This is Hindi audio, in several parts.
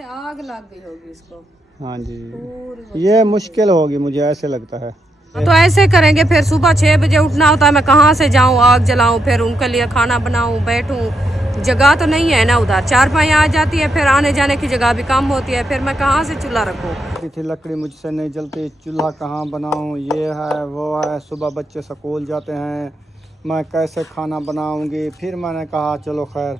जैसे आग लग गई होगी इसको। हाँ जी, ये मुश्किल होगी मुझे ऐसे लगता है। तो ऐसे करेंगे, फिर सुबह 6 बजे उठना होता है, मैं कहाँ से जाऊँ, आग जलाऊँ, फिर उनके लिए खाना बनाऊँ, बैठूँ, जगह तो नहीं है ना उधर, चारपाई आ जाती है, फिर आने जाने की जगह भी कम होती है, फिर मैं कहाँ से चूल्हा रखूँ। थी लकड़ी मुझसे नहीं जलती, चूल्हा कहाँ बनाऊँ, ये है वो है, सुबह बच्चे स्कूल जाते हैं, मैं कैसे खाना बनाऊँगी। फिर मैंने कहा चलो खैर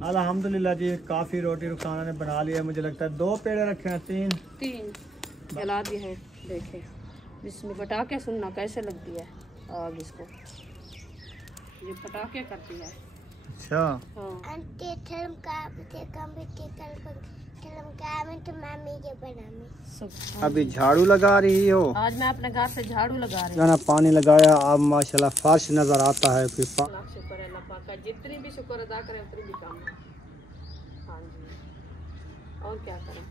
अल्हम्दुलिल्लाह जी, काफ़ी रोटी रुखाना ने बना लिया। मुझे लगता है 2 पेड़े रखे हैं, 3 जला दिए हैं। देखे इसमें पटाखे सुनना कैसे लगती है आग, इसको ये पटाखे करती है। अच्छा हाँ। अभी झाड़ू लगा रही हो? आज मैं अपने घर से झाड़ू लगा रही हूँ, पानी लगाया, अब माशाल्लाह फर्श नजर आता है। फिर शुक्र है अल्लाह पाक का, जितनी भी शुक्र अदा करें उतनी भी कम है। हाँ जी, और क्या करें।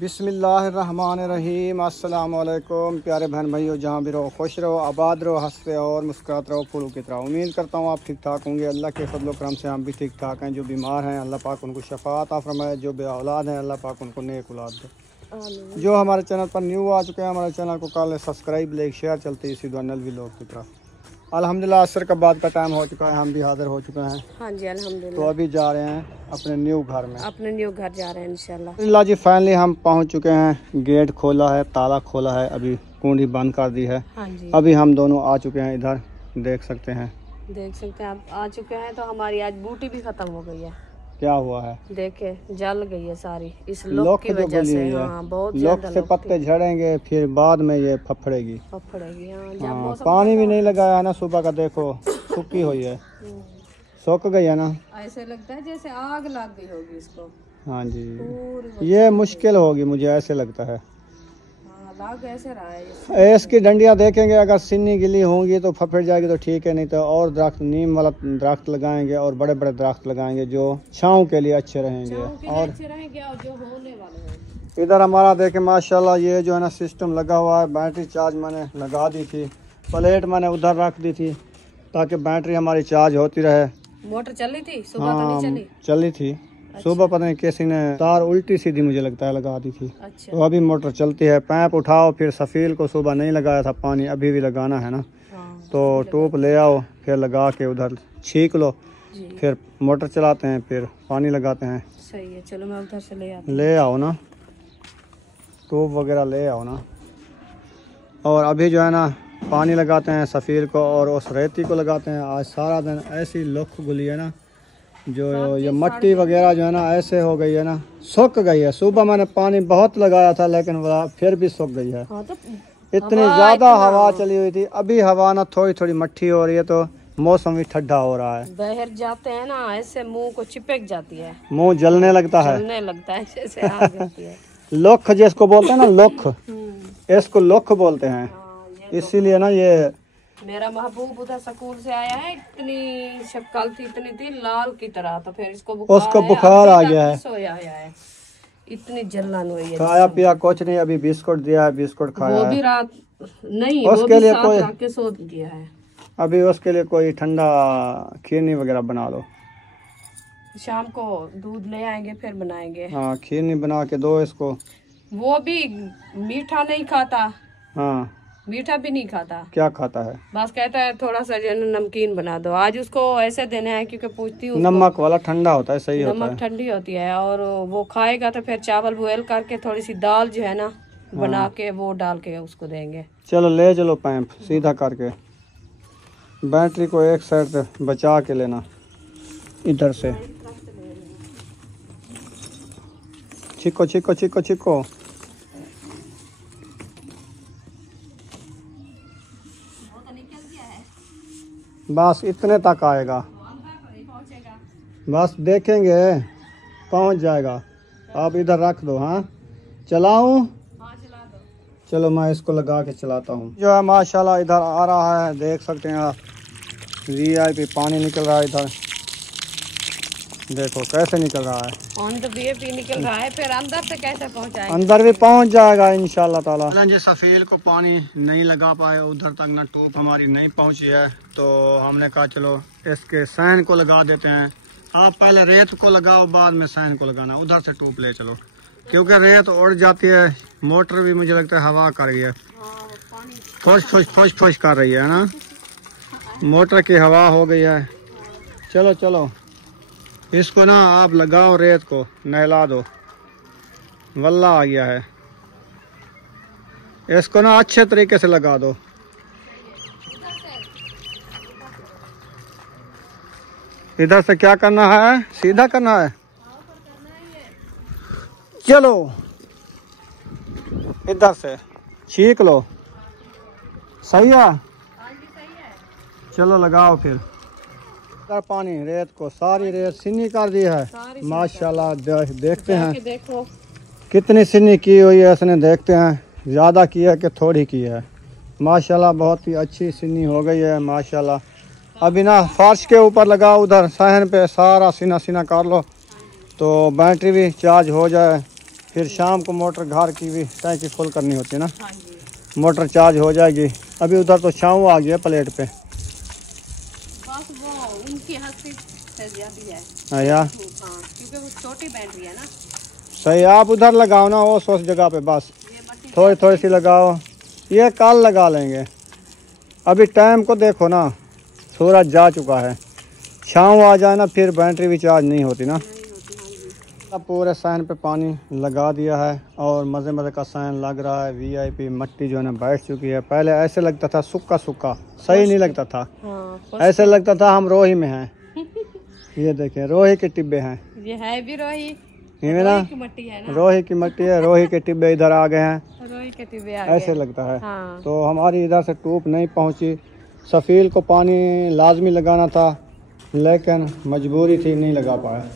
बिस्मिल्लाहिर्रहमानिर्रहीम, अस्सलाम वालेकुम प्यारे बहन भाइयों, जहाँ भी रहो खुश रहो, आबाद रहो, हंसते और मुस्कुराते रहो फूलों की तरह। उम्मीद करता हूँ आप ठीक ठाक होंगे। अल्लाह के फजल करम से हम भी ठीक ठाक हैं। जो बीमार हैं अल्लाह पाक उनको शफा अता फरमाए, जो बे औलाद हैं अल्लाह पाक उनको नेक औलाद दे। जो हमारे चैनल पर न्यू आ चुके हैं, हमारे चैनल को कर ले सब्सक्राइब, लाइक शेयर, चलते इसी दुआनल व्लॉग की तरफ। अल्हम्दुलिल्लाह असर का बाद का टाइम हो चुका है, हम भी हाजिर हो चुके हैं। हाँ जी अल्हम्दुलिल्लाह। तो अभी जा रहे हैं अपने न्यू घर में, अपने न्यू घर जा रहे हैं इंशाल्लाह जी। फाइनली हम पहुंच चुके हैं, गेट खोला है, ताला खोला है, अभी कुंडी बंद कर दी है। हाँ जी। अभी हम दोनों आ चुके हैं इधर, देख सकते हैं आप आ चुके हैं। तो हमारी आज बूटी भी खत्म हो गई है। क्या हुआ है देखे, जल गई है सारी इस लोक की वजह से। हाँ, बहुत लोक से पत्ते झड़ेंगे, फिर बाद में ये फफड़ेगी। हाँ, पानी भी नहीं लगाया है ना सुबह का, देखो सूखी हुई है, सूख गई है ना। ऐसे लगता है जैसे आग लग गई होगी इसको। हाँ जी, ये मुश्किल होगी मुझे ऐसे लगता है। लाग ऐसे रहा है। इसकी डंडियां देखेंगे, अगर सिन्नी गिली होंगी तो फफड़ जाएगी तो ठीक है, नहीं तो और दरख्त, नीम वाला दरख्त लगाएंगे और बड़े बड़े दरख्त लगाएंगे जो छांव के लिए अच्छे रहेंगे। और जो होने वाले हैं इधर हमारा देखें माशाल्लाह, ये जो है ना सिस्टम लगा हुआ है। बैटरी चार्ज मैंने लगा दी थी, प्लेट मैंने उधर रख दी थी ताकि बैटरी हमारी चार्ज होती रहे। मोटर चली थी सुबह? हाँ, तो नहीं चली थी। अच्छा। सुबह पता नहीं किसी ने तार उल्टी सीधी मुझे लगता है लगा दी थी। अच्छा। तो अभी मोटर चलती है। पैप उठाओ, फिर सफील को सुबह नहीं लगाया था पानी, अभी भी लगाना है ना। हाँ, तो टूप ले आओ, फिर लगा के उधर छीक लो, फिर मोटर चलाते हैं, फिर पानी लगाते हैं। सही है, चलो मैं उधर से ले आओ ना, टूप वगैरह ले आओ ना। और अभी जो है ना पानी लगाते हैं सफ़ीर को और उस रेती को लगाते हैं। आज सारा दिन ऐसी लुक गुली है ना, जो ये मट्टी वगैरह जो है ना ऐसे हो गई है ना, सूख गई है। सुबह मैंने पानी बहुत लगाया था लेकिन फिर भी सूख गई है। हाँ, तो इतनी ज़्यादा हवा चली हुई थी। अभी हवा ना थोड़ी थोड़ी मट्ठी हो रही है, तो मौसम भी ठंडा हो रहा है। बाहर जाते हैं ना ऐसे मुंह को चिपक जाती है, मुंह जलने लगता है, जैसे आग लगती है। लोख जिसको बोलते हैं ना, लोख, इसको लोख बोलते हैं। इसीलिए ना ये मेरा महबूब उधर स्कूल से आया है, इतनी शक्ल थी, इतनी थी लाल की तरह, तो फिर उसको बुखार आ गया है, सोया है, इतनी जलन हुई है। खाया पिया कुछ नहीं, अभी बिस्कुट दिया है, बिस्कुट खाया वो भी रात नहीं, उसके लिए कोई के सो दिया है। अभी उसके लिए कोई ठंडा खीरनी वगैरह बना लो, शाम को दूध ले आएंगे फिर बनाएंगे। हाँ, खीरनी बना के दो इसको। वो भी मीठा नहीं खाता। हाँ, मीठा भी नहीं खाता। क्या खाता है? बस कहता है थोड़ा सा जो नमकीन बना दो। आज उसको ऐसे देना है क्योंकि पूछती हूँ, नमक वाला ठंडा होता है, सही होता है, नमक ठंडी होती है। और वो खाएगा तो फिर चावल बॉयल करके थोड़ी सी दाल जो है ना बना के वो डाल के उसको देंगे। चलो ले चलो पैंप सीधा करके, बैटरी को एक साइड से बचा के लेना, इधर से छिको छिको छिको छिको। बस इतने तक आएगा, बस देखेंगे पहुंच जाएगा। आप इधर रख दो। हाँ, चलाऊं? हाँ, चला दो। चलो मैं इसको लगा के चलाता हूँ। जो है माशाल्लाह इधर आ रहा है, देख सकते हैं आप, वीआईपी पानी निकल रहा है इधर, देखो कैसे निकल रहा है। पानी तो वीआईपी निकल रहा है, फिर अंदर से कैसे पहुँचाएंगे? अंदर भी पहुँच जाएगा इंशाल्लाह ताला। जी सफेल को पानी नहीं लगा पाए, उधर तक ना टूप हमारी नहीं पहुँची है, तो हमने कहा चलो इसके सैन को लगा देते हैं। आप पहले रेत को लगाओ, बाद में सैन को लगाना। उधर से टूप ले चलो, क्योंकि रेत उड़ जाती है। मोटर भी मुझे लगता है हवा कर गया, फुश फुश फुश फुश कर रही है ना, मोटर की हवा हो गई है। चलो चलो इसको ना आप लगाओ, रेत को नहला दो, वल्ला आ गया है। इसको ना अच्छे तरीके से लगा दो। इधर से क्या करना है, सीधा करना है। चलो इधर से छीक लो, सही है। चलो लगाओ फिर। इधर पानी रेत को सारी रेत सिन्नी कर दी है माशाल्लाह। देखते हैं देखो कितनी सिन्नी की हुई है इसने, देखते हैं ज़्यादा की है कि थोड़ी की है। माशाल्लाह बहुत ही अच्छी सिन्नी हो गई है माशाल्लाह। अभी ना फर्श के ऊपर लगाओ, उधर सहन पे सारा सीना सीना कर लो तो बैटरी भी चार्ज हो जाए। फिर शाम को मोटर घर की भी टैंकी फुल करनी होती है ना, मोटर चार्ज हो जाएगी। अभी उधर तो छाँव आ गया प्लेट पे। बस वो उनकी हस्ती से ज्यादा है। या क्योंकि वो छोटी बैटरी है ना। सही, आप उधर लगाओ ना उस जगह पे, बस ये मट्टी थोड़ी थोड़ी सी लगाओ। ये कल लगा लेंगे। अभी टाइम को देखो ना, सूरज जा चुका है। छाँव आ जाए ना फिर बैटरी भी चार्ज नहीं होती ना। अब पूरे सहन पे पानी लगा दिया है और मज़े मज़े का सहन लग रहा है। वीआईपी मट्टी जो है ना बैठ चुकी है। पहले ऐसे लगता था सूखा सूखा, सही नहीं लगता था। ऐसे लगता था हम रोही में हैं। ये देखें रोही के टिब्बे हैं, ये है भी रोही ना, की मट्टी है ना। रोही की मट्टी है, रोही के टिब्बे इधर आ गए हैं, रोही के टिब्बे आ ऐसे गए। लगता है। हाँ। तो हमारी इधर से टूप नहीं पहुंची। सफ़ील को पानी लाजमी लगाना था लेकिन मजबूरी थी, नहीं लगा पाया।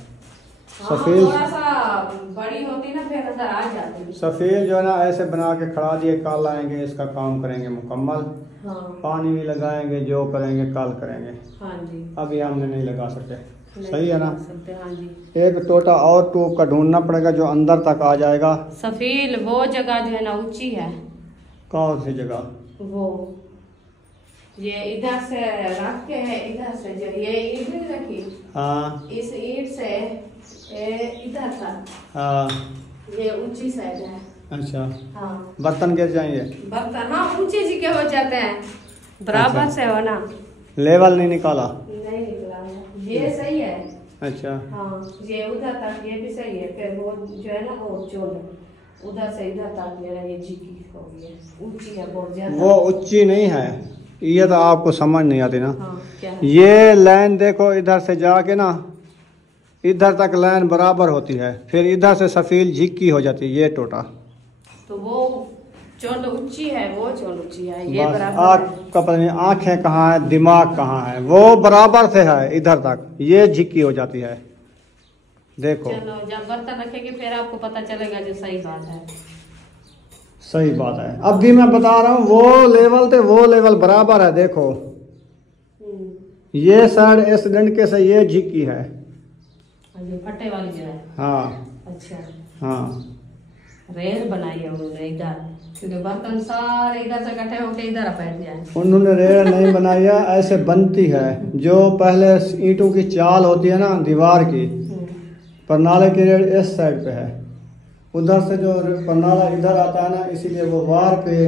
सफ़ील थोड़ा सा बड़ी होती ना फिर अंदर आ जाती। सफ़ील जो है ना ऐसे बना के खड़ा दिए, कल आएंगे इसका काम करेंगे मुकम्मल। हाँ। पानी भी लगाएंगे, जो करेंगे कल करेंगे। हाँ जी। अभी हमने नहीं लगा सके। सही है ना। हाँ जी। एक टोटा और टूब का ढूंढना पड़ेगा जो अंदर तक आ जाएगा। सफील वो जगह जो है ना ऊंची है। कौन सी जगह? वो ये इधर से रख के है, इधर से जो ये ईंट नहीं रखी, हाँ इस ईंट से इधर तक हाँ। ये ऊंची साइड है। अच्छा, हाँ। बर्तन गिर जाएंगे। बर्तन हाँ ऊंचे जी के हो जाते हैं, बराबर अच्छा। से हो ना। लेवल नहीं निकाला। नहीं निकला है, ये सही है। अच्छा हाँ ये उधर तक ये भी सही है। फिर वो जो है ना वो चोल उधर से इधर तक जो है ये जी की हो गई है, ऊंची है बहुत ज्यादा। वो ऊंची नहीं है, ये तो आपको समझ नहीं आती ना। हाँ, क्या है? ये लाइन देखो, इधर से जाके ना इधर तक लाइन बराबर होती है, फिर इधर से सफील झिक्की हो जाती है। ये टोटा तो वो चोल ऊंची है, वो चोल ऊंची है, ये बस बराबर है। आपका पता नहीं आंखें कहाँ है, दिमाग कहाँ है। वो बराबर से है इधर तक, ये झिक्की हो जाती है। देखो चलो जब बर्तन रखेंगे फिर आपको पता चलेगा जो सही बात है। सही बात है। अब भी मैं बता रहा हूँ वो लेवल थे, वो लेवल बराबर है। देखो ये साइड इस डंडे से ये झिक्की है। जो फटे वाली जो है। हाँ अच्छा हाँ, रेल बनाई है उन्होंने इधर, क्योंकि बर्तन सारे इधर से इकट्ठे होके इधर बैठ जाए। उन्होंने रेल नहीं बनाई है, ऐसे बनती है। जो पहले ईंटों की चाल होती है ना दीवार की, परनाले की रेल इस साइड पे है, उधर से जो परनाला इधर आता है ना, इसीलिए वो वार पे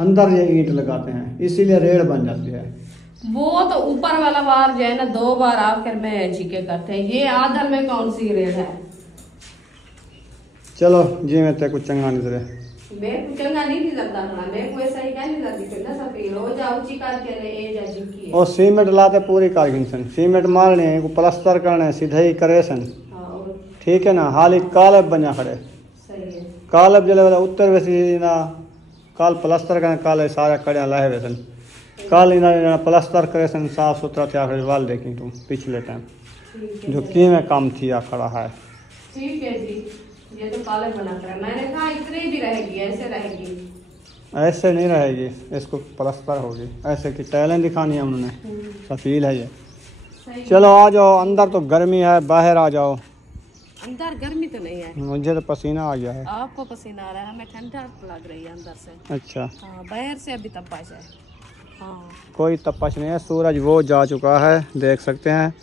अंदर ये ईंट लगाते हैं, इसीलिए रेल बन जाती है। वो तो ऊपर वाला बार जो है ना 2 बार आकर में झीके करते हैं। ये आधर में कौन सी रेल है? चलो जी मैं ते कुछ चंगा नहीं तेरे मैं कुछ चंगा नहीं लगता था, मैं कोई सही कह नहीं लगती थी ना। सफील हो जा ऊंची करके ले ए जा झिकी और सीमेंट लाते पूरी कारगिन सन, सीमेंट मारने को प्लास्टर करने सीधे ही करे सन। ठीक है ना, हाल ही कालब बना खड़े। सही है। कालब जले वाला उत्तर वैसी ना, काल प्लास्टर करने काले सारे कड़िया लाए हुए सन, काल इना प्लास्टर करे सन, साफ सुथरा था। फिर वाल देखी तुम पिछले टाइम जो की में काम थिया खड़ा है। ठीक है जी, ये तो काले बना कर मैंने कहा इतनी भी रहेगी, ऐसे रहेगी। ऐसे नहीं रहेगी, इसको प्लास्टर होगी। ऐसे की टैलेंट दिखानी है उन्होंने, सफील है ये। चलो आ जाओ अंदर, तो गर्मी है, बाहर आ जाओ। अंदर गर्मी तो नहीं है, मुझे तो पसीना आ गया है। आपको पसीना आ रहा है, हमें ठंडा लग रही है अंदर से। अच्छा हाँ बाहर से अभी तपश है। हाँ कोई तपश नहीं है, सूरज वो जा चुका है, देख सकते हैं।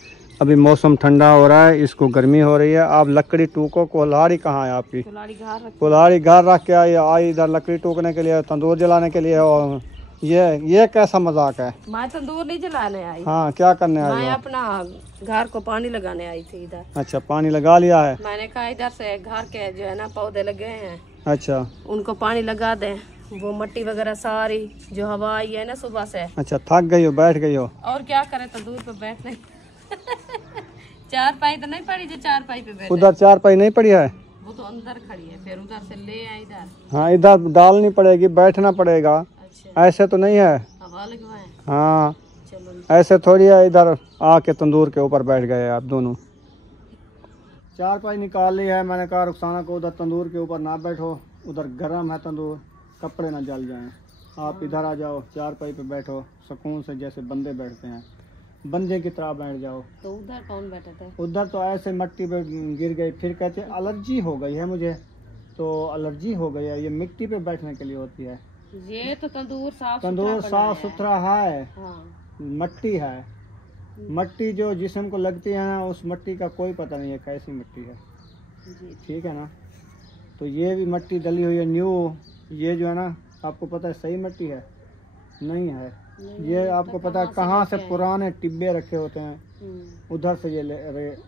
अभी मौसम ठंडा हो रहा है, इसको गर्मी हो रही है। आप लकड़ी टूको। कुल्हाड़ी कहाँ है आपकी? कुल्हाड़ी घर रख के आई इधर लकड़ी टूकने के लिए, तंदूर जलाने के लिए। और ये कैसा मजाक है? मैं तंदूर नहीं जलाने आई। हाँ, क्या करने आई? मैं अपना घर को पानी लगाने आई थी इधर। अच्छा, पानी लगा लिया है। मैंने कहा इधर से घर के जो है ना पौधे लगे हैं, अच्छा, उनको पानी लगा दें। वो मिट्टी वगैरह सारी जो हवा आई है ना सुबह से। अच्छा, थक गई हो, बैठ गई हो? और क्या करे तंदूर पे बैठने चारपाई तो नहीं पड़ी जो चारपाई पे बैठे। उधर चारपाई नहीं पड़ी है? वो तो अंदर खड़ी है, फिर उधर से ले आई इधर। हाँ, इधर डालनी पड़ेगी, बैठना पड़ेगा। अच्छा, ऐसे तो नहीं है। हवा लगवाए। हाँ, चलो ऐसे थोड़ी है। इधर आके तंदूर के ऊपर बैठ गए आप दोनों। चारपाई निकाल ली है। मैंने कहा रुखसाना को उधर तंदूर के ऊपर ना बैठो, उधर गर्म है तंदूर, कपड़े ना जल जाएं। आप इधर आ जाओ, चारपाई पे बैठो सुकून से, जैसे बंदे बैठते हैं, बंदे की तरह बैठ जाओ। तो उधर कौन बैठा था? उधर तो ऐसे मिट्टी पे गिर गई, फिर कहते एलर्जी हो गई है मुझे। तो एलर्जी हो गई है, ये मिट्टी पे बैठने के लिए होती है। ये तो तंदूर तंदूर साफ सुथरा है। हाँ। मट्टी है, मट्टी जो जिस्म को लगती है ना, उस मट्टी का कोई पता नहीं है कैसी मिट्टी है। जी। ठीक है ना? तो ये भी मट्टी डली हुई है न्यू। ये जो है ना, आपको पता है सही मिट्टी है? नहीं है। ये आपको पता है कहाँ से पुराने टिब्बे रखे होते हैं, उधर से ये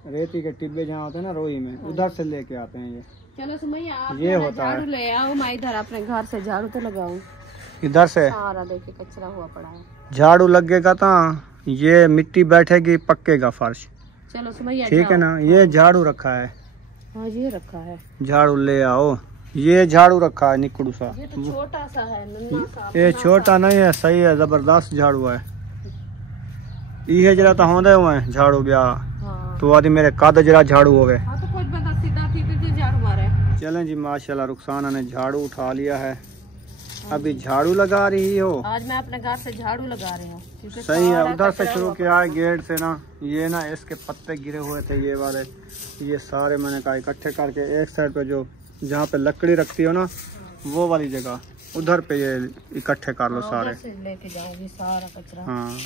रेती के टिब्बे जहाँ होते हैं ना रोई में, उधर से लेके आते हैं ये। चलो सुमैया, आप ये होता है। झाड़ू ले आओ, मैं इधर अपने घर से झाड़ू तो लगाऊं। इधर से सारा देखिए कचरा हुआ पड़ा है। झाड़ू लगेगा तो ये मिट्टी बैठेगी, पक्केगा फर्श। चलो सुमैया, ठीक है ना? ये झाड़ू रखा है। हाँ, ये रखा है। झाड़ू ले आओ। ये झाड़ू रखा है निकड़ू सा। ये तो छोटा सा है, नन्हा सा। ये छोटा नहीं है, सही है, जबरदस्त झाड़ू है। ये जरा तो होंदे हुए हैं झाड़ू ब्याह। हाँ। तो आदि मेरे काद जरा झाड़ू हो गए। हाँ, तो कुछ बता सीधा थी तो झाड़ू मारे। चलें जी, माशाल्लाह रुखसाना ने झाड़ू उठा लिया है। अभी झाड़ू लगा रही हो? आज मैं अपने घर से झाड़ू लगा रही हूँ। सही है, उधर से शुरू किया है गेट से ना। ये ना इसके पत्ते गिरे हुए थे ये वाले, ये सारे मैंने कहा इकट्ठे करके एक साइड पे जो जहाँ पे लकड़ी रखती हो ना, वो वाली जगह उधर पे ये इकट्ठे कर लो सारे। लेके जाऊंगी सारा कचरा। हाँ,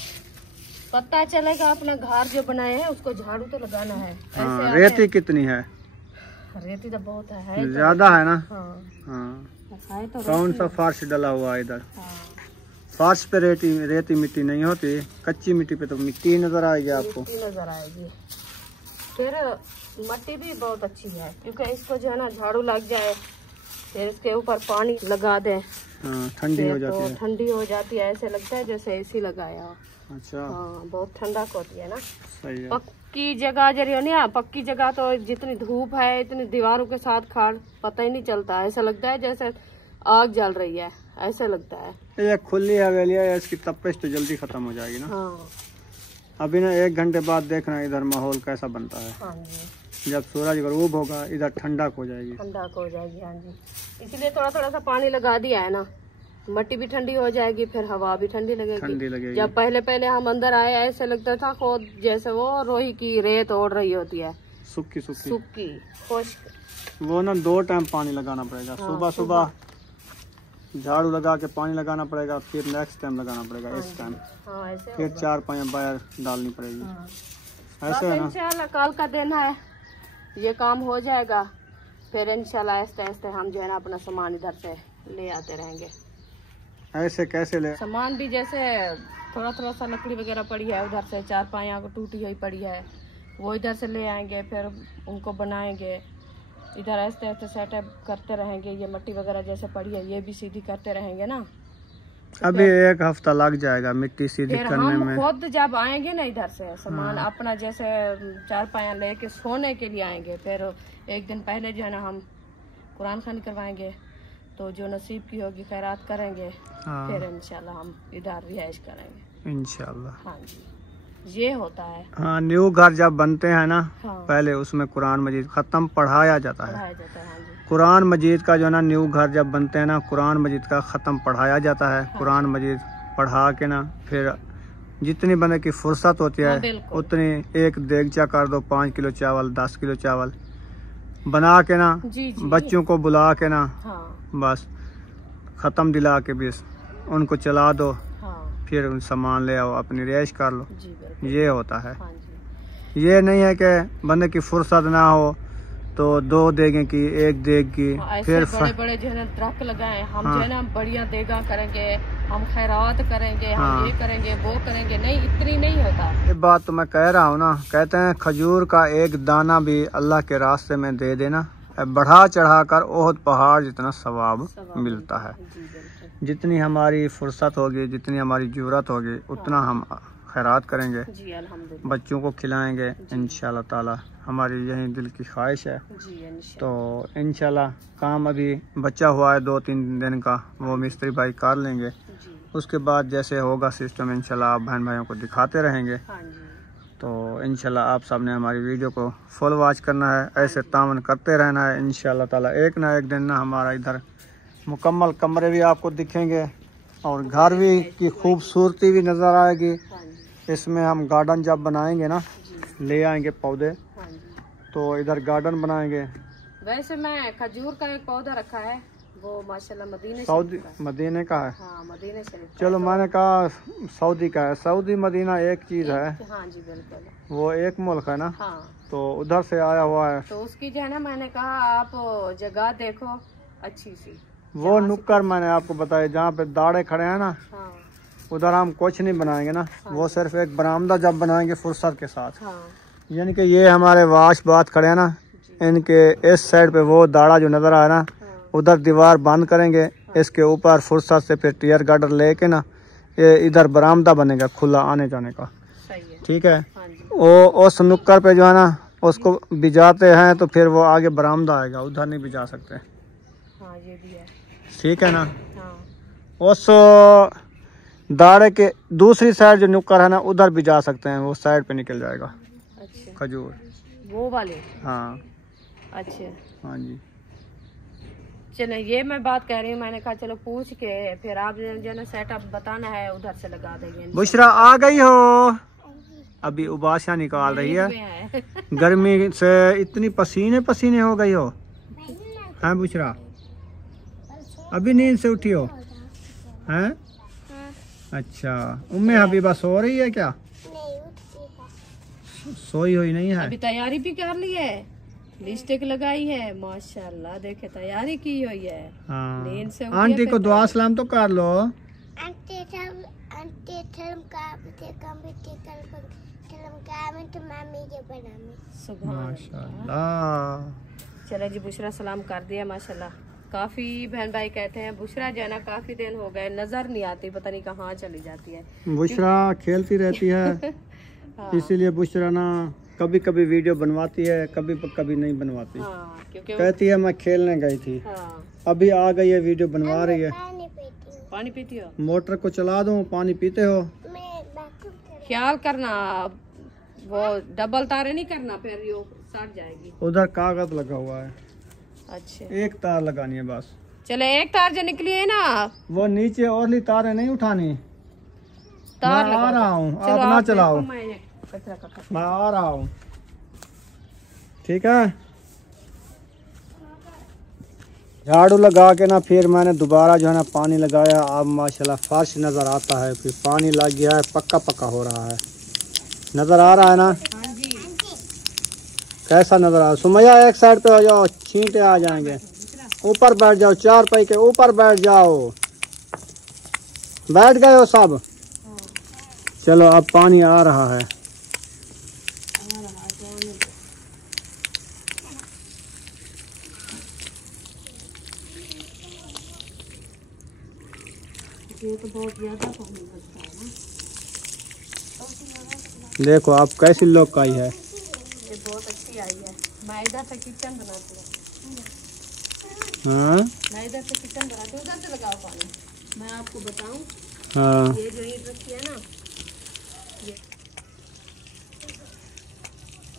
पता चलेगा अपना घर जो बनाए हैं उसको झाड़ू तो लगाना है। हाँ। रेती कितनी है? रेती तो बहुत है, ज्यादा है ना? हाँ। हाँ। है तो कौन सा फर्श डला हुआ है इधर? हाँ। फर्श पे रेती मिट्टी नहीं होती, कच्ची मिट्टी पे तो मिट्टी नजर आएगी आपको। मिट्टी नजर आएगी। फिर मिट्टी भी बहुत अच्छी है, क्योंकि इसको जो है ना झाड़ू लग जाए, फिर इसके ऊपर पानी लगा दें। हाँ, ठंडी हो जाती है। ठंडी हो जाती है, ऐसे लगता है जैसे एसी लगाया हो। अच्छा। हाँ, बहुत ठंडा होती है ना। सही है। पक्की जगह जरिए नहीं, पक्की जगह तो जितनी धूप है, इतनी दीवारों के साथ खाड़ पता ही नहीं चलता। ऐसा लगता है जैसे आग जल रही है, ऐसे लगता है। ये खुली हवेली है, इसकी तपिश तो जल्दी खत्म हो जाएगी ना। हाँ। अभी ना 1 घंटे बाद देखना इधर माहौल कैसा बनता है। हाँ जी। जब सूरज गरूब होगा इधर ठंडक हो जाएगी। ठंडक हो जाएगी। हाँ जी, इसलिए थोड़ा थोड़ा सा पानी लगा दिया है ना, मिट्टी भी ठंडी हो जाएगी, फिर हवा भी ठंडी लगेगी। जब पहले पहले हम अंदर आए, ऐसे लगता था खुद जैसे वो रोही की रेत ओढ़ रही होती है, सूखी खुश्क। वो ना 2 टाइम पानी लगाना पड़ेगा। हाँ, सुबह झाड़ू लगा के पानी लगाना पड़ेगा, फिर नेक्स्ट टाइम लगाना पड़ेगा। इस टाइम हाँ, ऐसे फिर 4-5 बार डालनी पड़ेगी। हाँ। ऐसे है ना? इंशाल्लाह कल का दिन है, ये काम हो जाएगा, फिर इंशाल्लाह आहिस्ते आहिस्ते हम जो है ना अपना सामान इधर से ले आते रहेंगे। ऐसे कैसे ले? सामान भी जैसे थोड़ा थोड़ा सा लकड़ी वगैरह पड़ी है, उधर से 4-5 टूटी हुई पड़ी है, वो इधर से ले आएंगे, फिर उनको बनाएंगे। इधर आहिस्ते आहिस्ते सेटअप करते रहेंगे। ये मिट्टी वगैरह जैसे पड़ी है, ये भी सीधी करते रहेंगे ना। अभी 1 हफ्ता लग जाएगा मिट्टी सीधी फिर करने हम में। खुद जब आएंगे ना इधर से सामान अपना जैसे 4-5 लेके सोने के लिए आएंगे, फिर 1 दिन पहले जो है ना हम कुरान खानी करवाएंगे, तो जो नसीब की होगी खैरात करेंगे। हाँ। फिर इंशाल्लाह हम इधर रिहाइश करेंगे इंशाल्लाह। हाँ जी, ये होता है। हाँ, न्यू घर जब बनते हैं ना, हाँ। पहले उसमें कुरान मजीद खत्म पढ़ाया जाता है। पढ़ाया जाता है। हाँ जी। कुरान मजीद का जो है ना, न्यू घर जब बनते हैं ना, कुरान मजीद का ख़त्म पढ़ाया जाता है। कुरान मजीद पढ़ा के ना, फिर जितनी बंदे की फुर्सत होती है उतनी एक देगचा कर दो, 5 किलो चावल, 10 किलो चावल बना के ना, जी जी। बच्चों को बुला के ना, हाँ। बस ख़त्म दिला के बस उनको चला दो, हाँ फिर सामान ले आओ, अपनी रिहाइश कर लो। जी, बिल्कुल। ये होता है। हाँ जी। ये नहीं है कि बंदे की फुर्सत ना हो तो 2 देगे की 1 देग की ऐसे फिर बड़े बड़े जो है ना ट्रक लगाए, हम हाँ। जो है ना बढ़िया देगा करेंगे, हम खैरात करेंगे, हाँ। हम ये करेंगे वो करेंगे, नहीं इतनी नहीं होता। ये बात तो मैं कह रहा हूँ ना, कहते हैं खजूर का एक दाना भी अल्लाह के रास्ते में दे देना, बढ़ा चढ़ा कर ओहद पहाड़ जितना सवाब मिलता है। जी बिल्कुल। जितनी हमारी फुर्सत होगी, जितनी हमारी जरूरत होगी, उतना हम खैरात करेंगे, जी अल्हम्दुलिल्लाह। बच्चों को खिलाएंगे इंशाल्लाह ताला। हमारी यही दिल की ख्वाहिश है। जी इंशाल्लाह। तो इंशाल्लाह काम अभी बचा हुआ है 2-3 दिन का, वो मिस्त्री भाई कर लेंगे। जी उसके बाद जैसे होगा सिस्टम इंशाल्लाह आप बहन भाइयों को दिखाते रहेंगे। हाँ जी। तो इंशाल्लाह आप सबने हमारी वीडियो को फुल वॉच करना है, ऐसे तावन करते रहना है इंशाल्लाह ताला। एक ना एक दिन ना हमारा इधर मुकम्मल कमरे भी आपको दिखेंगे और घर भी की खूबसूरती भी नज़र आएगी। हाँ जी। इसमें हम गार्डन जब बनाएंगे ना, जी ले आएंगे पौधे, हाँ जी। तो इधर गार्डन बनाएंगे। वैसे मैं खजूर का एक पौधा रखा है, वो माशाल्लाह मदीने सऊदी शरीफ का। मदीने का है। हाँ मदीने शरीफ का चलो है। मैंने कहा सऊदी का है। सऊदी मदीना एक चीज़ है, हाँ जी बिल्कुल। वो एक मुल्क है ना, हाँ तो उधर से आया हुआ है। तो उसकी जो है ना, मैंने कहा आप जगह देखो अच्छी सी। वो नुक्कर मैंने आपको बताया जहाँ पे दाड़े खड़े हैं ना, हाँ उधर हम कुछ नहीं बनाएंगे ना, वो सिर्फ एक बरामदा जब बनाएंगे फुर्सत के साथ। हाँ यानी कि ये हमारे वाश बात खड़े हैं ना, इनके इस साइड पे वो दाड़ा जो नज़र आ रहा है ना, हाँ। उधर दीवार बंद करेंगे, इसके ऊपर फुर्सत से फिर टीयर गार्डर लेके ना, ये इधर बरामदा बनेगा खुला आने जाने का। सही है। ठीक है। हाँ जी। वो उस नुक्कर पे जो है ना, उसको बिजाते हैं तो फिर वो आगे बरामदा आएगा, उधर नहीं बिजा सकते। हाँ ये भी है। ठीक है ना। हाँ उस दाड़े के दूसरी साइड जो नुक्कर है ना, उधर भी जा सकते हैं, वो साइड पे निकल जाएगा अच्छा खजूर। वो वाले। हाँ अच्छा हाँ जी। चलो ये मैं बात कह रही हूँ, मैंने कहा चलो पूछ के फिर आप जो ना सेटअप बताना है उधर से लगा देंगे। बुशरा आ गई हो? अभी उबाशा निकाल रही है, है। गर्मी से इतनी पसीने पसीने हो गई हो। हैं बुशरा, अभी नींद से उठी हो? हैं? अच्छा, उम्मे हबीबा सो रही है क्या? सोई हुई नहीं है? अभी तैयारी भी कर ली है, लिपस्टिक लगाई है, माशाल्लाह देखे तैयारी की हुई है। हाँ। नींद से उठी आंटी है को फिर दुआ सलाम तो कर लो। सुभान अल्लाह। माशाल्लाह। चलो जी बुशरा सलाम कर दिया माशाल्लाह। काफी बहन भाई कहते हैं बुशरा जो है ना काफी दिन हो गए नजर नहीं आती, पता नहीं कहाँ चली जाती है। बुशरा खेलती रहती है, हाँ। इसीलिए बुशरा ना कभी कभी वीडियो बनवाती है, कभी कभी नहीं बनवाती। हाँ क्योंकि कहती है मैं खेलने गई थी, हाँ अभी आ गई है, वीडियो बनवा रही है। पानी पीती हो? मोटर को चला दूं, पानी पीते हो? ख्याल करना, वो डबल तारे नहीं करना, फिर यो सट जाएगी। उधर कागज लगा हुआ है, अच्छा एक तार लगानी है बस। चलो एक तार जो निकली है ना, वो नीचे और तारें नहीं उठानी। तार मैं आ लगा रहा हूँ, चलो आप ना आप चलाओ, देखो, मैं कचरा का मैं आ रहा हूँ। ठीक है। झाड़ू लगा के ना फिर मैंने दोबारा जो है ना पानी लगाया। अब माशाल्लाह फर्श नज़र आता है, फिर पानी लग गया है, पक्का पक्का हो रहा है। नज़र आ रहा है ना? हाँ जी। कैसा नज़र आ रहा है? सुमैया एक साइड पे हो जाओ, छींटे आ जाएंगे। ऊपर बैठ जाओ, 4 पाई के ऊपर बैठ जाओ। बैठ गए हो सब? चलो अब पानी आ रहा है। ये तो बहुत ज्यादा पानी बचता है ना। देखो आप कैसी लोग आई है। ये बहुत अच्छी आई है। मैं इधर से किचन बनाती हूँ। हाँ मैं इधर से किचन बनाती हूँ, उधर से लगाओ पानी। मैं आपको बताऊँ, हाँ ये जो ईंट रखी है ना, ये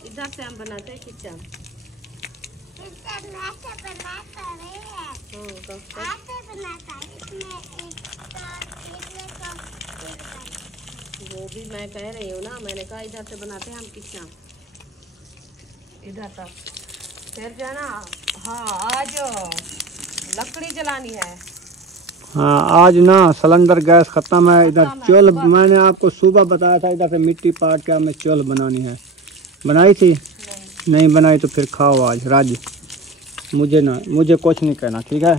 इधर से हम बनाते हैं किचन। वो भी मैं कह रही हूँ ना, मैंने कहा इधर से बनाते हैं हम किचन, इधर तक। फिर जो है ना, हाँ आज लकड़ी जलानी है। हाँ आज ना सिलेंडर गैस खत्म है। इधर खत्म है, चूल्ह सुबह। मैंने आपको सुबह बताया था, इधर से मिट्टी पाट के हमें चूल्ह बनानी है। बनाई थी? नहीं बनाई तो फिर खाओ आज राज। मुझे कुछ नहीं कहना, ठीक है?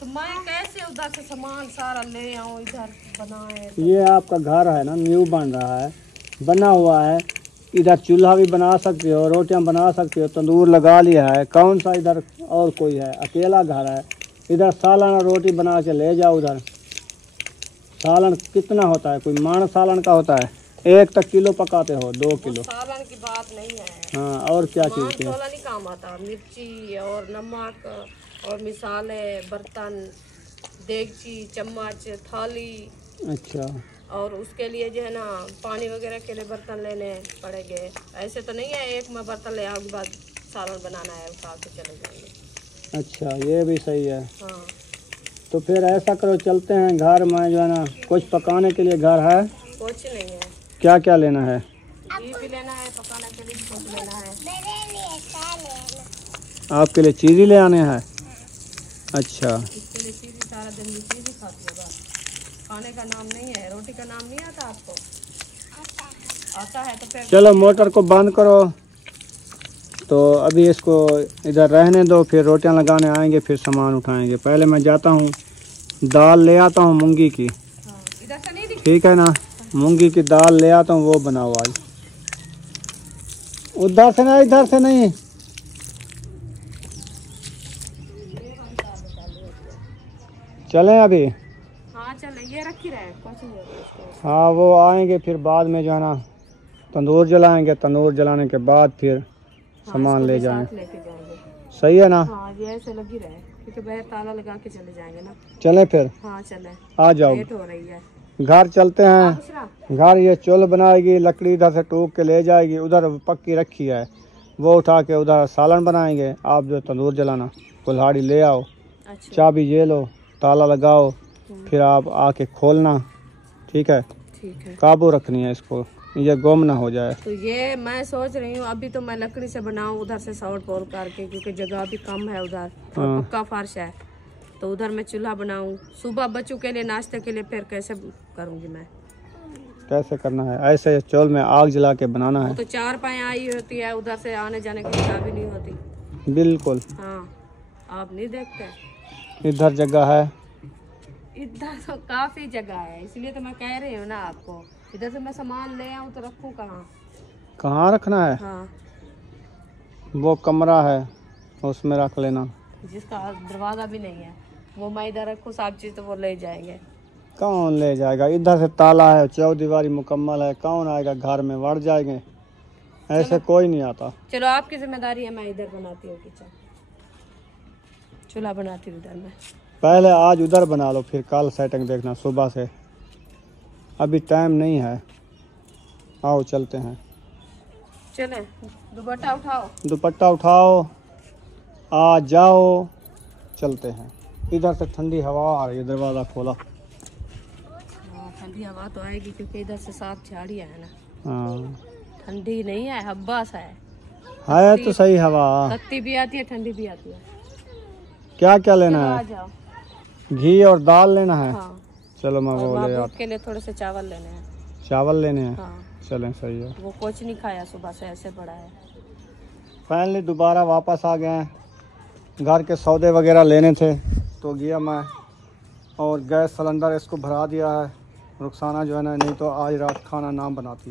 तो मैं कैसे उधर से सामान सारा ले आऊँ इधर बनाए? ये आपका घर है ना, न्यू बन रहा है, बना हुआ है। इधर चूल्हा भी बना सकते हो, रोटियां बना सकते हो, तंदूर लगा लिया है। कौन सा इधर और कोई है? अकेला घर है। इधर सालाना रोटी बना के ले जाओ उधर। सालन कितना होता है? कोई मान सालन का होता है? 1 तक किलो पकाते हो, 2 किलो। सालन की बात नहीं है। हाँ, और क्या चीज़ की? सालन ही काम आता, मिर्ची और नमक और मिसाले, बर्तन, देगची, चम्मच, थाली। अच्छा। और उसके लिए जो है ना पानी वगैरह के लिए बर्तन लेने पड़ेंगे। ऐसे तो नहीं है एक में बर्तन ले आओ के बाद सालन बनाना है, उठा के चले जाएंगे। अच्छा, ये भी सही है। हाँ, तो फिर ऐसा करो, चलते हैं घर में, जो है ना कुछ पकाने के लिए घर है? कुछ नहीं है। क्या क्या लेना है? घी भी लेना है, पकाने के लिए भी कुछ लेना है। आपके लिए चीज़ ही ले आने हैं? अच्छा। इसके लिए चीज़ सारा दिन भी चीज़ ही खाती होगा। खाने का नाम नहीं है, रोटी का नाम नहीं आता आपको? आता है तो फिर चलो मोटर को बंद करो। तो अभी इसको इधर रहने दो, फिर रोटियां लगाने आएंगे, फिर सामान उठाएंगे। पहले मैं जाता हूँ, दाल ले आता हूँ मूंगी की। हाँ, इधर से नहीं दिख। ठीक है ना, मूंगी की दाल ले आता हूँ, वो बनाओ आज। उधर से नहीं, इधर से नहीं। चलें अभी? हाँ चले, ये रखी रहे कुछ नहीं होता इसको। हाँ, वो आएंगे फिर बाद में, जो है ना तंदूर जलाएंगे। तंदूर जलाने के बाद फिर सामान ले जाएंगे। लेके जाएंगे। सही है ना? हाँ, ये ऐसे लगी रहे क्योंकि बाहर ताला लगा के चले जाएंगे ना। चले फिर? हाँ चले, आ जाओ, लेट हो रही है। घर चलते हैं। दूसरा घर ये चुल बनाएगी, लकड़ी इधर से टूक के ले जाएगी, उधर पक्की रखी है, वो उठा के उधर सालन बनाएंगे। आप जो तंदूर जलाना, कुल्हाड़ी ले आओ, अच्छा चाबी ये लो, ताला लगाओ, फिर आप आके खोलना। ठीक है? ठीक है। काबू रखनी है इसको, ये गुम ना हो जाए। तो ये मैं सोच रही हूँ अभी तो मैं लकड़ी से बनाऊँ उधर से सौट पोल करके, क्योंकि जगह भी कम है उधर और हाँ। पक्का फर्श है। तो उधर मैं चूल्हा बनाऊँ सुबह बच्चों के लिए नाश्ते के लिए, फिर कैसे करूँगी मैं? कैसे करना है? ऐसे चौल में आग जला के बनाना है। तो 4 पाएँ आई होती है, उधर से आने जाने की जगह भी नहीं होती। बिल्कुल। हाँ, आप नहीं देखते? इधर जगह है, इधर तो काफी जगह है, इसलिए तो मैं कह रही हूँ ना आपको। इधर से मैं सामान ले आऊँ तो रखूँ कहाँ? कहाँ रखना है? हाँ, वो कमरा है, उसमें रख लेना। जिसका दरवाजा भी नहीं है, वो मैं इधर रखूँ सब चीज़ तो वो ले जाएंगे। कौन ले जाएगा? इधर से ताला है, चौदीवारी मुकम्मल है, कौन आएगा घर में? बढ़ जाएंगे, ऐसे कोई नहीं आता। चलो आपकी जिम्मेदारी है, मैं इधर बनाती हूँ किचन, चूल्हा बनाती हूँ इधर मैं। पहले आज उधर बना लो, फिर कल सेटिंग देखना सुबह से। अभी टाइम नहीं है। आओ चलते हैं। चले, दुपट्टा उठाओ। दुपट्टा उठाओ, आ जाओ, चलते हैं। इधर से ठंडी हवा आ रही है, दरवाज़ा खोला। हाँ, ठंडी हवा तो आएगी क्योंकि इधर से साफ झाड़ियाँ है ना। हाँ, ठंडी नहीं है, हब्बास है तो सही हवा। तत्ती भी आती है, ठंडी भी आती है। क्या क्या लेना चलो, आ है? जाओ। घी और दाल लेना है? हाँ, चलो मैं और वो ले महबूब आता। के लिए थोड़े से चावल लेने हैं। चावल लेने हैं? हाँ, चलें, सही है। वो कुछ नहीं खाया सुबह से, ऐसे पड़ा है। फाइनली दोबारा वापस आ गए हैं। घर के सौदे वगैरह लेने थे तो गया मैं, और गैस सिलेंडर इसको भरा दिया है। रुखसाना जो है ना, नहीं तो आज रात खाना ना बनाती,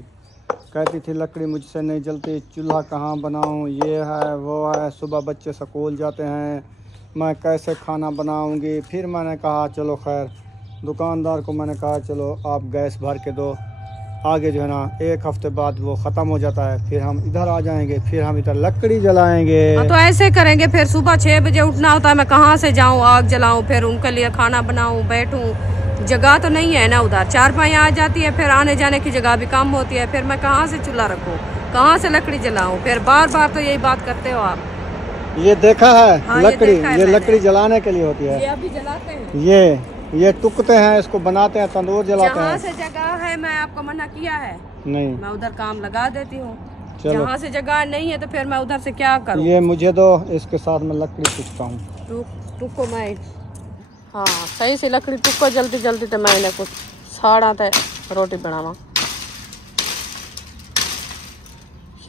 कहती थी लकड़ी मुझसे नहीं जलती, चूल्हा कहाँ बनाऊँ, ये है वो है, सुबह बच्चे स्कूल जाते हैं, मैं कैसे खाना बनाऊँगी। फिर मैंने कहा चलो खैर, दुकानदार को मैंने कहा चलो आप गैस भर के दो, आगे जो है ना 1 हफ्ते बाद वो ख़त्म हो जाता है, फिर हम इधर आ जाएंगे, फिर हम इधर लकड़ी जलाएंगे। हाँ, तो ऐसे करेंगे। फिर सुबह 6 बजे उठना होता है, मैं कहाँ से जाऊँ आग जलाऊँ, फिर उनके लिए खाना बनाऊँ, बैठूँ। जगह तो नहीं है ना उधर, 4 पाएँ आ जाती है, फिर आने जाने की जगह भी कम होती है, फिर मैं कहाँ से चूल्हा रखूँ, कहाँ से लकड़ी जलाऊँ? फिर बार बार तो यही बात करते हो आप। ये देखा है? हाँ, लकड़ी, देखा है ये मैंने। लकड़ी जलाने के लिए होती है। ये अभी जलाते हैं, ये टुकते हैं, इसको बनाते हैं, तंदूर जलाते जहाँ हैं। से जगह है, मैं आपको मना किया है? नहीं, मैं उधर काम लगा देती हूँ। चलो। जहाँ से जगह नहीं है तो फिर मैं उधर से क्या करूँ? ये मुझे दो, इसके साथ मैं लकड़ी टुकता हूँ। टुको मैं, हाँ सही से लकड़ी टुको जल्दी जल्दी, तो मैंने कुछ साड़ा ते रोटी बनावा।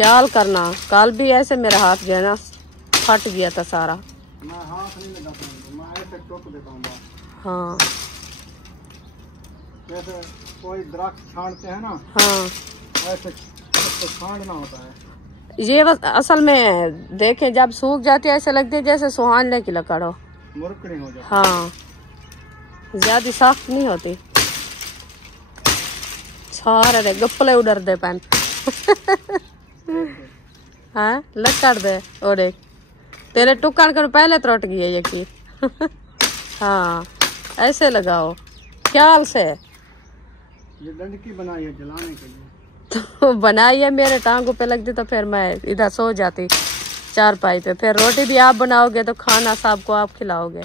ख्याल करना, कल भी ऐसे मेरा हाथ जो है ना फट गया था सारा। मैं हाथ नहीं लगाता हूँ, मैं ऐसे टोक देता हूँ। हाँ जैसे कोई दरख्त छांटते हैं ना, हाँ, ऐसे उसको छांटना होता है। ये बस असल में देखें जब सूख जाती है ऐसे लगती है जैसे सुहाने की लकड़ हो। मुरकड़ी हो जाती हाँ, ज्यादा सख्त नहीं होती। सारे गप्पले उड़र दे पैन हाँ लकड़ दे और एक तेरे टुकड़ कर पहले त्रुट गई है ये की हाँ ऐसे लगाओ ख्याल से। ये डंडकी बनाई है जलाने के लिए। तो बनाई है, मेरे टांगों पे लगती तो फिर मैं इधर सो जाती चारपाई पे। फिर रोटी भी आप बनाओगे तो खाना सबको आप खिलाओगे।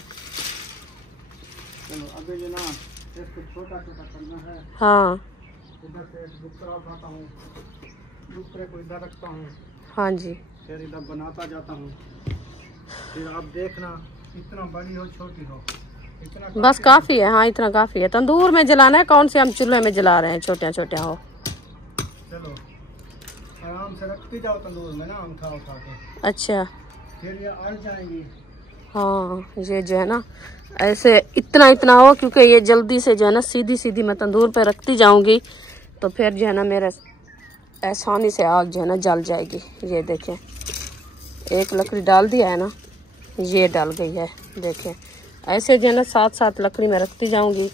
चलो अभी जो ना इसको छोटा छोटा करना है। हाँ इधर से दूसरा उठाता हूँ, दूसरे को इधर रखता हूँ, हाँ जी, फिर इधर बनाता जाता हूँ। फिर आप देखना इतना बड़ी हो छोटी हो, इतना बस काफी है। हाँ इतना काफी है। तंदूर में जलाना है, कौन से हम चूल्हे में जला रहे हैं, छोटे छोटे हो। चलो आराम से रखते जाओ तंदूर में ना, उठा उठा के। अच्छा फिर ये अड़ जाएंगी। हाँ, ये जो है ना ऐसे इतना इतना हो, क्योंकि ये जल्दी से जो है ना सीधी सीधी मैं तंदूर पे रखती जाऊंगी तो फिर जो है ना मेरे आसानी से आग जो है ना जल जाएगी। ये देखें, एक लकड़ी डाल दिया है ना, ये डल गई है। देखें ऐसे जो है ना साथ साथ लकड़ी में रखती जाऊंगी।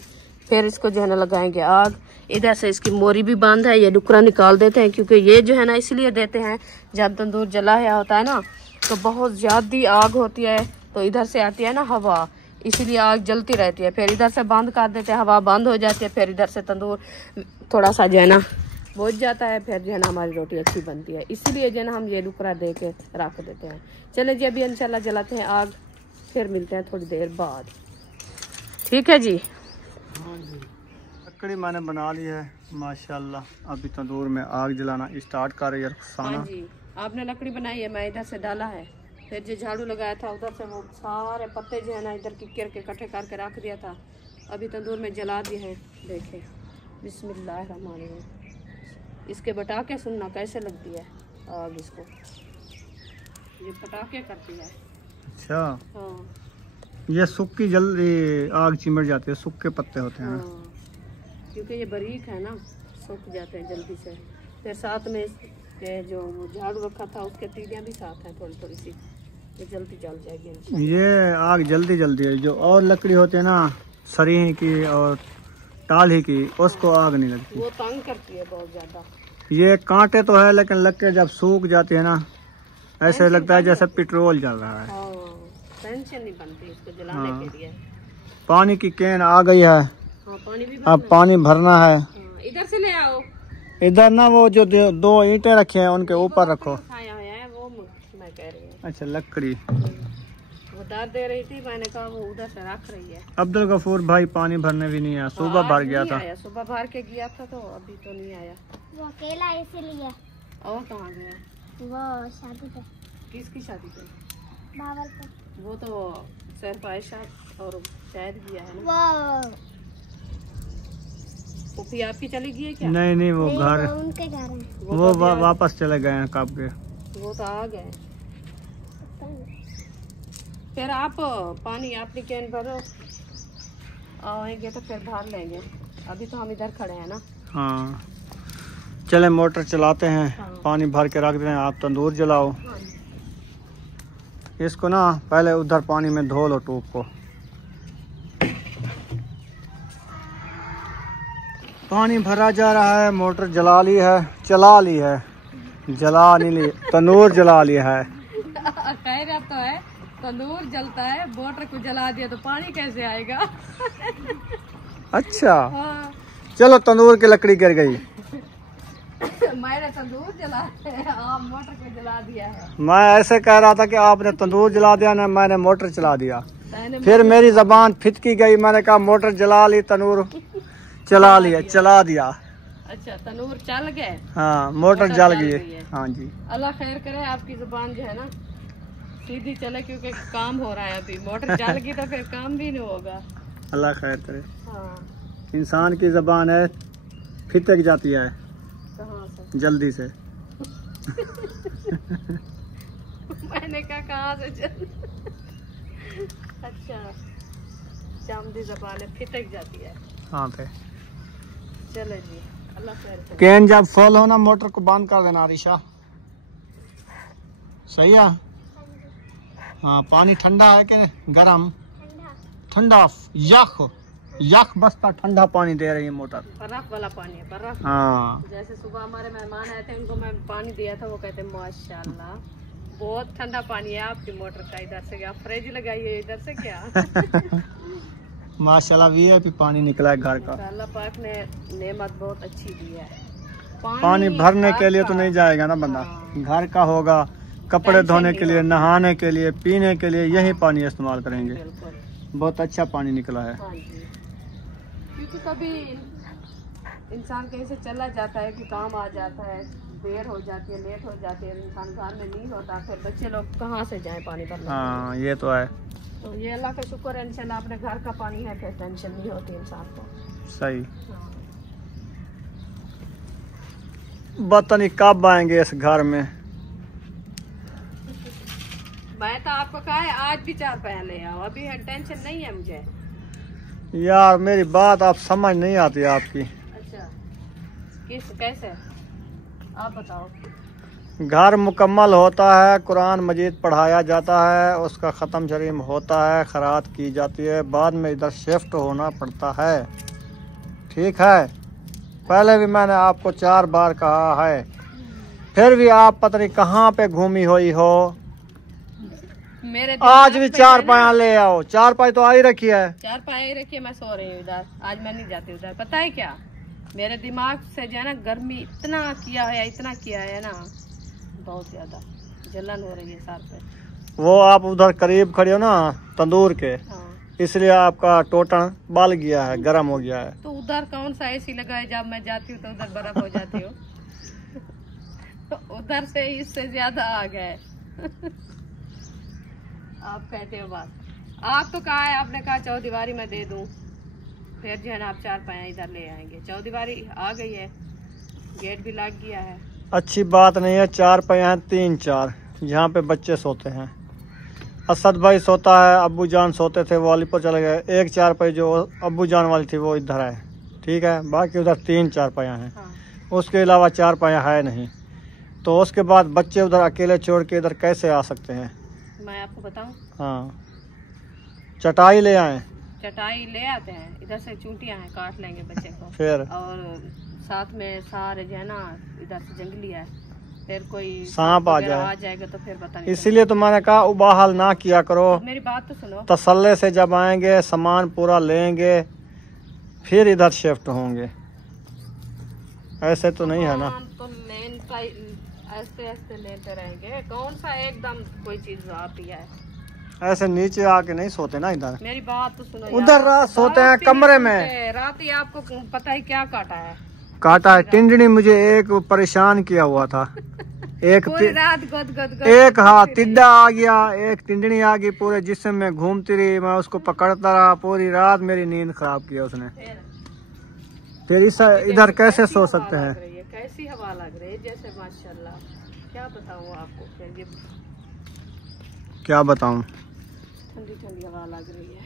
फिर इसको जो है ना लगाएंगे आग। इधर से इसकी मोरी भी बंद है, ये डुकरा निकाल देते हैं, क्योंकि ये जो है ना इसलिए देते हैं जब तंदूर जला हुआ होता है ना तो बहुत ज़्यादा आग होती है, तो इधर से आती है ना हवा, इसीलिए आग जलती रहती है। फिर इधर से बंद कर देते हैं, हवा बंद हो जाती है, फिर इधर से तंदूर थोड़ा सा जो है ना बुझ जाता है, फिर जो है ना हमारी रोटी अच्छी बनती है। इसीलिए जो है ना हम ये डुकरा दे के रख देते हैं। चले जी अभी इंशाल्लाह जलाते हैं आग, फिर मिलते हैं थोड़ी देर बाद। ठीक है जी। हाँ जी, लकड़ी मैंने बना ली है माशाल्लाह। अभी तंदूर में आग जलाना स्टार्ट कर रही है रुखसाना। हाँ जी, आपने लकड़ी बनाई है, मैं इधर से डाला है। फिर जो झाड़ू लगाया था उधर से वो सारे पत्ते जो है ना इधर किक्कर के इकट्ठे करके रख दिया था, अभी तंदूर में जला दिए हैं। देखें बिस्मिल्लाहिर्रहमानिर्रहीम। इसके पटाखे सुनना कैसे लगती है आग, इसको ये पटाखे करती है। अच्छा हाँ ये सूखी जल्दी आग चिमट जाती है, सूखे पत्ते होते हैं। हाँ, क्योंकि ये बारीक है ना, सूख जाते हैं जल्दी से। फिर साथ में इसके जो वो झाड़ू रखा था उसके तीलियाँ भी साथ हैं थोड़ी थोड़ी सी, ये जल्दी जल जाएगी इंशाल्लाह। ये आग जल्दी जल्दी है। जो और लकड़ी होती है ना सरीह की और टाली की, उसको आग नहीं लगती, वो तंग करती है बहुत ज्यादा। ये कांटे तो है लेकिन लकड़ी जब सूख जाती है ना ऐसे लगता है जैसे पेट्रोल जल रहा है। हाँ, टेंशन नहीं बनती इसको जलाने के लिए। पानी की कैन आ गई है, हाँ, पानी भी अब पानी भरना है। इधर से ले आओ। इधर ना वो जो दो ईंटें रखे हैं उनके ऊपर रखो। खाया है वो मैं कह रही हूँ। अच्छा लकड़ी वो दर्द दे रही थी, मैंने कहा वो उधर से रख रही है। अब्दुल गफूर भाई पानी भरने भी नहीं आया, सुबह भर गया था। सुबह भर के गया था तो अभी तो नहीं आया। वो अकेला इसीलिए। और कहाँ गया? वो शादी पे। किसकी शादी पे? बावल पे। वो तो सिर्फ आयशा और शायद गया है ना। वो पुप्पी आपकी चली गई है क्या? नहीं नहीं वो घर वो उनके घर है। वो वापस चले गए हैं कब के। वो तो आ गए। फिर आप पानी अपनी कैन भरो, आएंगे तो फिर भर लेंगे। अभी तो हम इधर खड़े हैं ना। हाँ चले मोटर चलाते हैं। हाँ। पानी भर के रख दें, आप तंदूर जलाओ। हाँ। इसको ना पहले उधर पानी में धो लो टूप को। पानी भरा जा रहा है, मोटर जला ली है, चला ली है, जला नहीं ली, तंदूर जला लिया है। खैरियत तो है, तंदूर जलता है, मोटर को जला दिया तो पानी कैसे आएगा? अच्छा हाँ। चलो तंदूर की लकड़ी गिर गई। मैंने तंदूर जला है, आप मोटर को जला दिया है। मैं ऐसे कह रहा था कि आपने तंदूर जला दिया ना, मैंने मोटर चला दिया। मैंने फिर मेरी जबान फिटकी गई, मैंने कहा मोटर जला ली, तंदूर चला लिया, चला दिया। अच्छा तंदूर चल गए। हाँ मोटर जल गई है। है। हाँ जी अल्लाह खैर करे, आपकी जुबान जो है ना सीधी चले, क्योंकि काम हो रहा है अभी। मोटर चल गई तो फिर काम भी नहीं होगा। अल्लाह खैर करे। हाँ, इंसान की जबान है फिटक जाती है कहाँ से? जल्दी से। मैंने कहा कहाँ से चल। अच्छा चामदी ज़बान फिटक जाती है। हाँ पे चलो जी अल्लाह खैर करे। कैन जब फुल हो ना मोटर को बंद कर देना आरिशा। सही है। हाँ पानी ठंडा है कि गरम? ठंडा। ठंडा यख यख बसता ठंडा पानी दे रही है मोटर। बर्फ वाला पानी है बर्फ। हाँ जैसे सुबह हमारे मेहमान आए थे उनको मैं पानी दिया था, वो कहते माशाल्लाह बहुत ठंडा पानी है आपकी मोटर का। इधर से क्या फ्रिज लगाई है इधर से क्या? माशाल्लाह वीआईपी पानी निकला है घर का। अल्लाह पाक ने नेमत बहुत अच्छी दी है। पानी भरने के लिए तो नहीं जाएगा ना बंदा, घर का होगा, कपड़े धोने के लिए, नहाने के लिए, पीने के लिए यही पानी इस्तेमाल करेंगे। बिल्कुल बहुत अच्छा पानी निकला है। हाँ जी, क्योंकि कभी इंसान कहीं से चला जाता है कि काम आ जाता है, देर हो जाती है, लेट हो जाती है, इंसान घर में नहीं होता, फिर बच्चे लोग कहाँ से जाएं पानी भरने। हाँ ये तो है। तो ये अल्लाह का शुक्र है, इंशाल्लाह अपने घर का पानी है, फिर टेंशन नहीं होती इंसान को। सही। हाँ। पता नहीं कब आएंगे इस घर में। मैं तो आपको कहा है आज भी 4 पैसे ले आओ, अभी टेंशन नहीं है मुझे। यार मेरी बात आप समझ नहीं आती आपकी। अच्छा कैसे आप बताओ। घर मुकम्मल होता है, कुरान मजीद पढ़ाया जाता है, उसका ख़त्म शरीम होता है, खरात की जाती है, बाद में इधर शिफ्ट होना पड़ता है। ठीक है, पहले भी मैंने आपको 4 बार कहा है, फिर भी आप पता नहीं कहाँ पे घूमी हुई हो। मेरे आज भी 4 पाया ले आओ। 4 पाई तो आ ही रखी है। 4 पाए रखिए, मैं सो रही हूँ इधर, आज मैं नहीं जाती उधर। पता है क्या, मेरे दिमाग से जो है ना गर्मी इतना किया है ना, बहुत ज्यादा जलन हो रही है सर पे। वो आप उधर करीब खड़े हो ना तंदूर के, हाँ। इसलिए आपका टोटन बल गया है, गर्म हो गया है। तो उधर कौन सा एसी लगा है, जब मैं जाती हूँ तो उधर बर्फ हो जाती हो। तो उधर से इससे ज्यादा आ गए। आप कहते हो बात, आप तो कहा है, आपने कहा चौदीवारी मैं दे दूं, फिर जो है ना आप 4 पाया इधर ले आएंगे। चौदीवारी आ गई है, गेट भी लग गया है। अच्छी बात नहीं है। 4 पाया हैं, 3-4 जहाँ पे बच्चे सोते हैं। असद भाई सोता है, अब्बू जान सोते थे, वो अलीपुर चले गए। 1 4 पाई जो अब्बू जान वाली थी वो इधर है। ठीक है, बाकी उधर 3-4 पाया हैं। हाँ। उसके अलावा 4 पाया है नहीं। तो उसके बाद बच्चे उधर अकेले छोड़ के इधर कैसे आ सकते हैं? मैं आपको बताऊं, हाँ, चटाई ले आए, चटाई ले आते हैं, इधर से चूंटियां हैं, काट लेंगे बच्चे को। फिर और साथ में सारे जो है ना इधर से जंगली है, फिर कोई सांप आ वगैरह जाएगा तो फिर पता नहीं। इसीलिए तो मैंने कहा उबाहल ना किया करो। तो मेरी बात तो सुनो, तसल्ले से जब आएंगे, सामान पूरा लेंगे, फिर इधर शिफ्ट होंगे। ऐसे तो नहीं है ना। सामान तो ऐसे ऐसे लेते रहेंगे, कौन सा एकदम कोई चीज आती है। ऐसे नीचे आके नहीं सोते ना इधर। मेरी बात तो सुनो, उधर रात सोते हैं कमरे में। रात ही आपको पता है क्या काटा है? काटा है टिंडनी, मुझे एक परेशान किया हुआ था। एक पूरी रात गद एक हाँ टिड्डा आ गया, एक टिंडनी आ गई, पूरे जिस्म में घूमती रही, मैं उसको पकड़ता रहा, पूरी रात मेरी नींद खराब किया उसने। फिर इधर कैसे सो सकते हैं? कैसी हवा लग रही है, जैसे माशाल्लाह, क्या बताऊँ आपको। फिर ये क्या बताऊं, ठंडी ठंडी हवा लग रही है।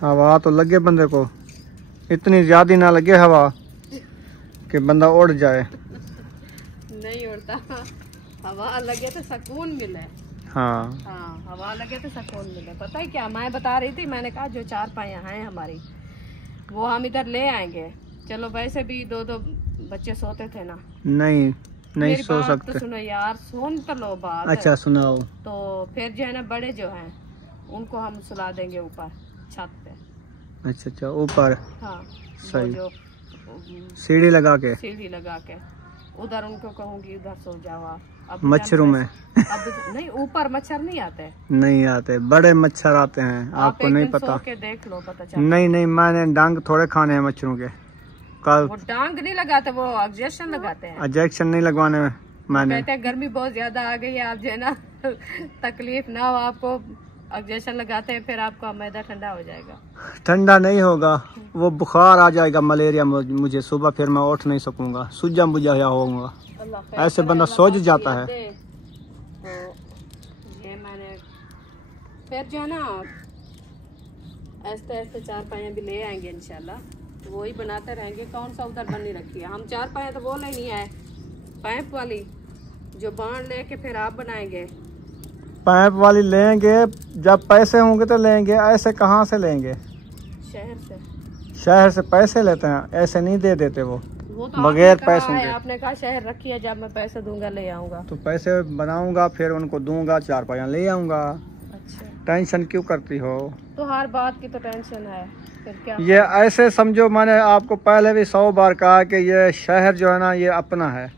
हवा तो लगे बंदे को, इतनी ज्यादा ना लगे हवा कि बंदा उड़ जाए। नहीं उड़ता, हवा लगे तो सुकून मिले। हाँ हाँ, हवा लगे तो सुकून मिले। पता है क्या मैं बता रही थी, मैंने कहा जो 4 पाया हैं हमारी, वो हम इधर ले आएंगे। चलो वैसे भी 2-2 बच्चे सोते थे ना। नहीं मेरी सो बात सकते। तो सुनो यार, सुन तो लो बात। अच्छा सुनाओ। तो फिर जो है ना बड़े जो हैं उनको हम सुला देंगे ऊपर छत पे। अच्छा ऊपर। हाँ, सही। वो जो सीढ़ी लगा के, सीढ़ी लगा के उधर उनको कहूँगी उधर सो जाओ आप। अब मच्छरों में अब नहीं, ऊपर मच्छर नहीं आते। नहीं आते, बड़े मच्छर आते हैं, आपको एक नहीं दिन पता। सो के देख लो, पता चल। नहीं मैंने डांग थोड़े खाने हैं मच्छरों के। कल वो डांग नहीं लगाते, वो इंजेक्शन लगाते हैं। इंजेक्शन नहीं लगवाने मैंने। कहते हैं गर्मी बहुत ज्यादा आ गई है, आप जो है ना तकलीफ ना हो आपको, ऑक्सीजन लगाते हैं फिर आपका मैदा ठंडा हो जाएगा। ठंडा नहीं होगा, वो बुखार आ जाएगा, मलेरिया मुझे सुबह, फिर मैं उठ नहीं सकूंगा, सूजा बुझा होऊंगा। ऐसे बंदा सोच जाता है। तो ये मैंने फिर जो है ना ऐसे ऐसे 4 पाया भी ले आएंगे इंशाल्लाह, तो वही बनाते रहेंगे। कौन सा उधर बननी रखी है, हम 4 पाया तो बोले नहीं है, पाइप वाली जो बांध लेके फिर आप बनाएंगे। पाइप वाली लेंगे, जब पैसे होंगे तो लेंगे, ऐसे कहाँ से लेंगे? शहर से। शहर से पैसे लेते हैं, ऐसे नहीं दे देते वो तो बगैर पैसों के। आपने कहा शहर रखी है, जब मैं पैसे दूंगा ले आऊंगा। तो पैसे बनाऊंगा, फिर उनको दूंगा, 4 पाया ले आऊंगा। अच्छा, टेंशन क्यों करती हो? तो हर बात की तो टेंशन है, फिर क्या? ये ऐसे समझो, मैंने आपको पहले भी 100 बार कहा कि ये शहर जो है ना ये अपना है।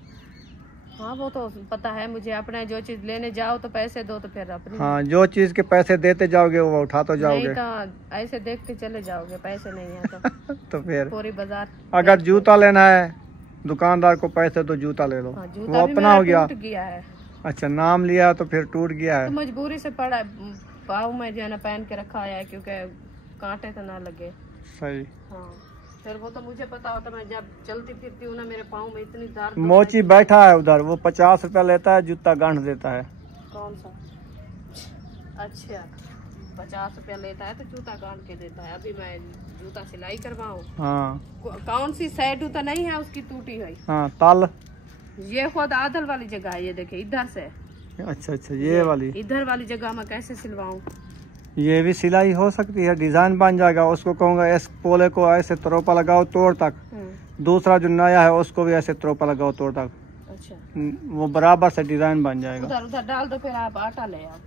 हाँ वो तो पता है मुझे, अपना जो चीज लेने जाओ तो पैसे दो तो फिर अपनी। हाँ, जो चीज के पैसे देते जाओगे वो उठा तो जाओगे। नहीं तो ऐसे देखते चले जाओगे, पैसे नहीं है तो तो फिर पूरी बाजार। अगर जूता लेना है दुकानदार को पैसे तो जूता ले लो, हाँ, वो जूता भी अपना मेरा हो गया। टूट गया है। अच्छा, नाम लिया तो फिर टूट गया तो है। मजबूरी से पड़ा पाँव में जो है ना पहन के रखा है, क्योंकि कांटे तो ना लगे। सही। हाँ, फिर वो तो मुझे पता होता, मैं जब चलती फिरती हूँ ना मेरे पाँव में इतनी दर्द। मोची बैठा है उधर, वो 50 रुपया लेता है, जूता गांठ देता है। कौन सा? अच्छा, 50 रुपया लेता है तो जूता गांठ के देता है। अभी मैं जूता सिलाई करवाऊँ। हाँ कौन सी साइड तो नहीं है उसकी टूटी हुई? हाँ, ताल। ये खुद आदल वाली जगह है, ये देखिए इधर से। अच्छा अच्छा, ये वाली, इधर वाली जगह मैं कैसे सिलवाऊं? ये भी सिलाई हो सकती है, डिजाइन बन जाएगा। उसको कहूँगा इस पोले को ऐसे तरोपा लगाओ तोड़ तक, दूसरा जो नया है उसको भी ऐसे तरोपा लगाओ तोड़ तक। अच्छा, वो बराबर से डिजाइन बन जाएगा। उधर उधर डाल दो, फिर आप आटा ले आओ।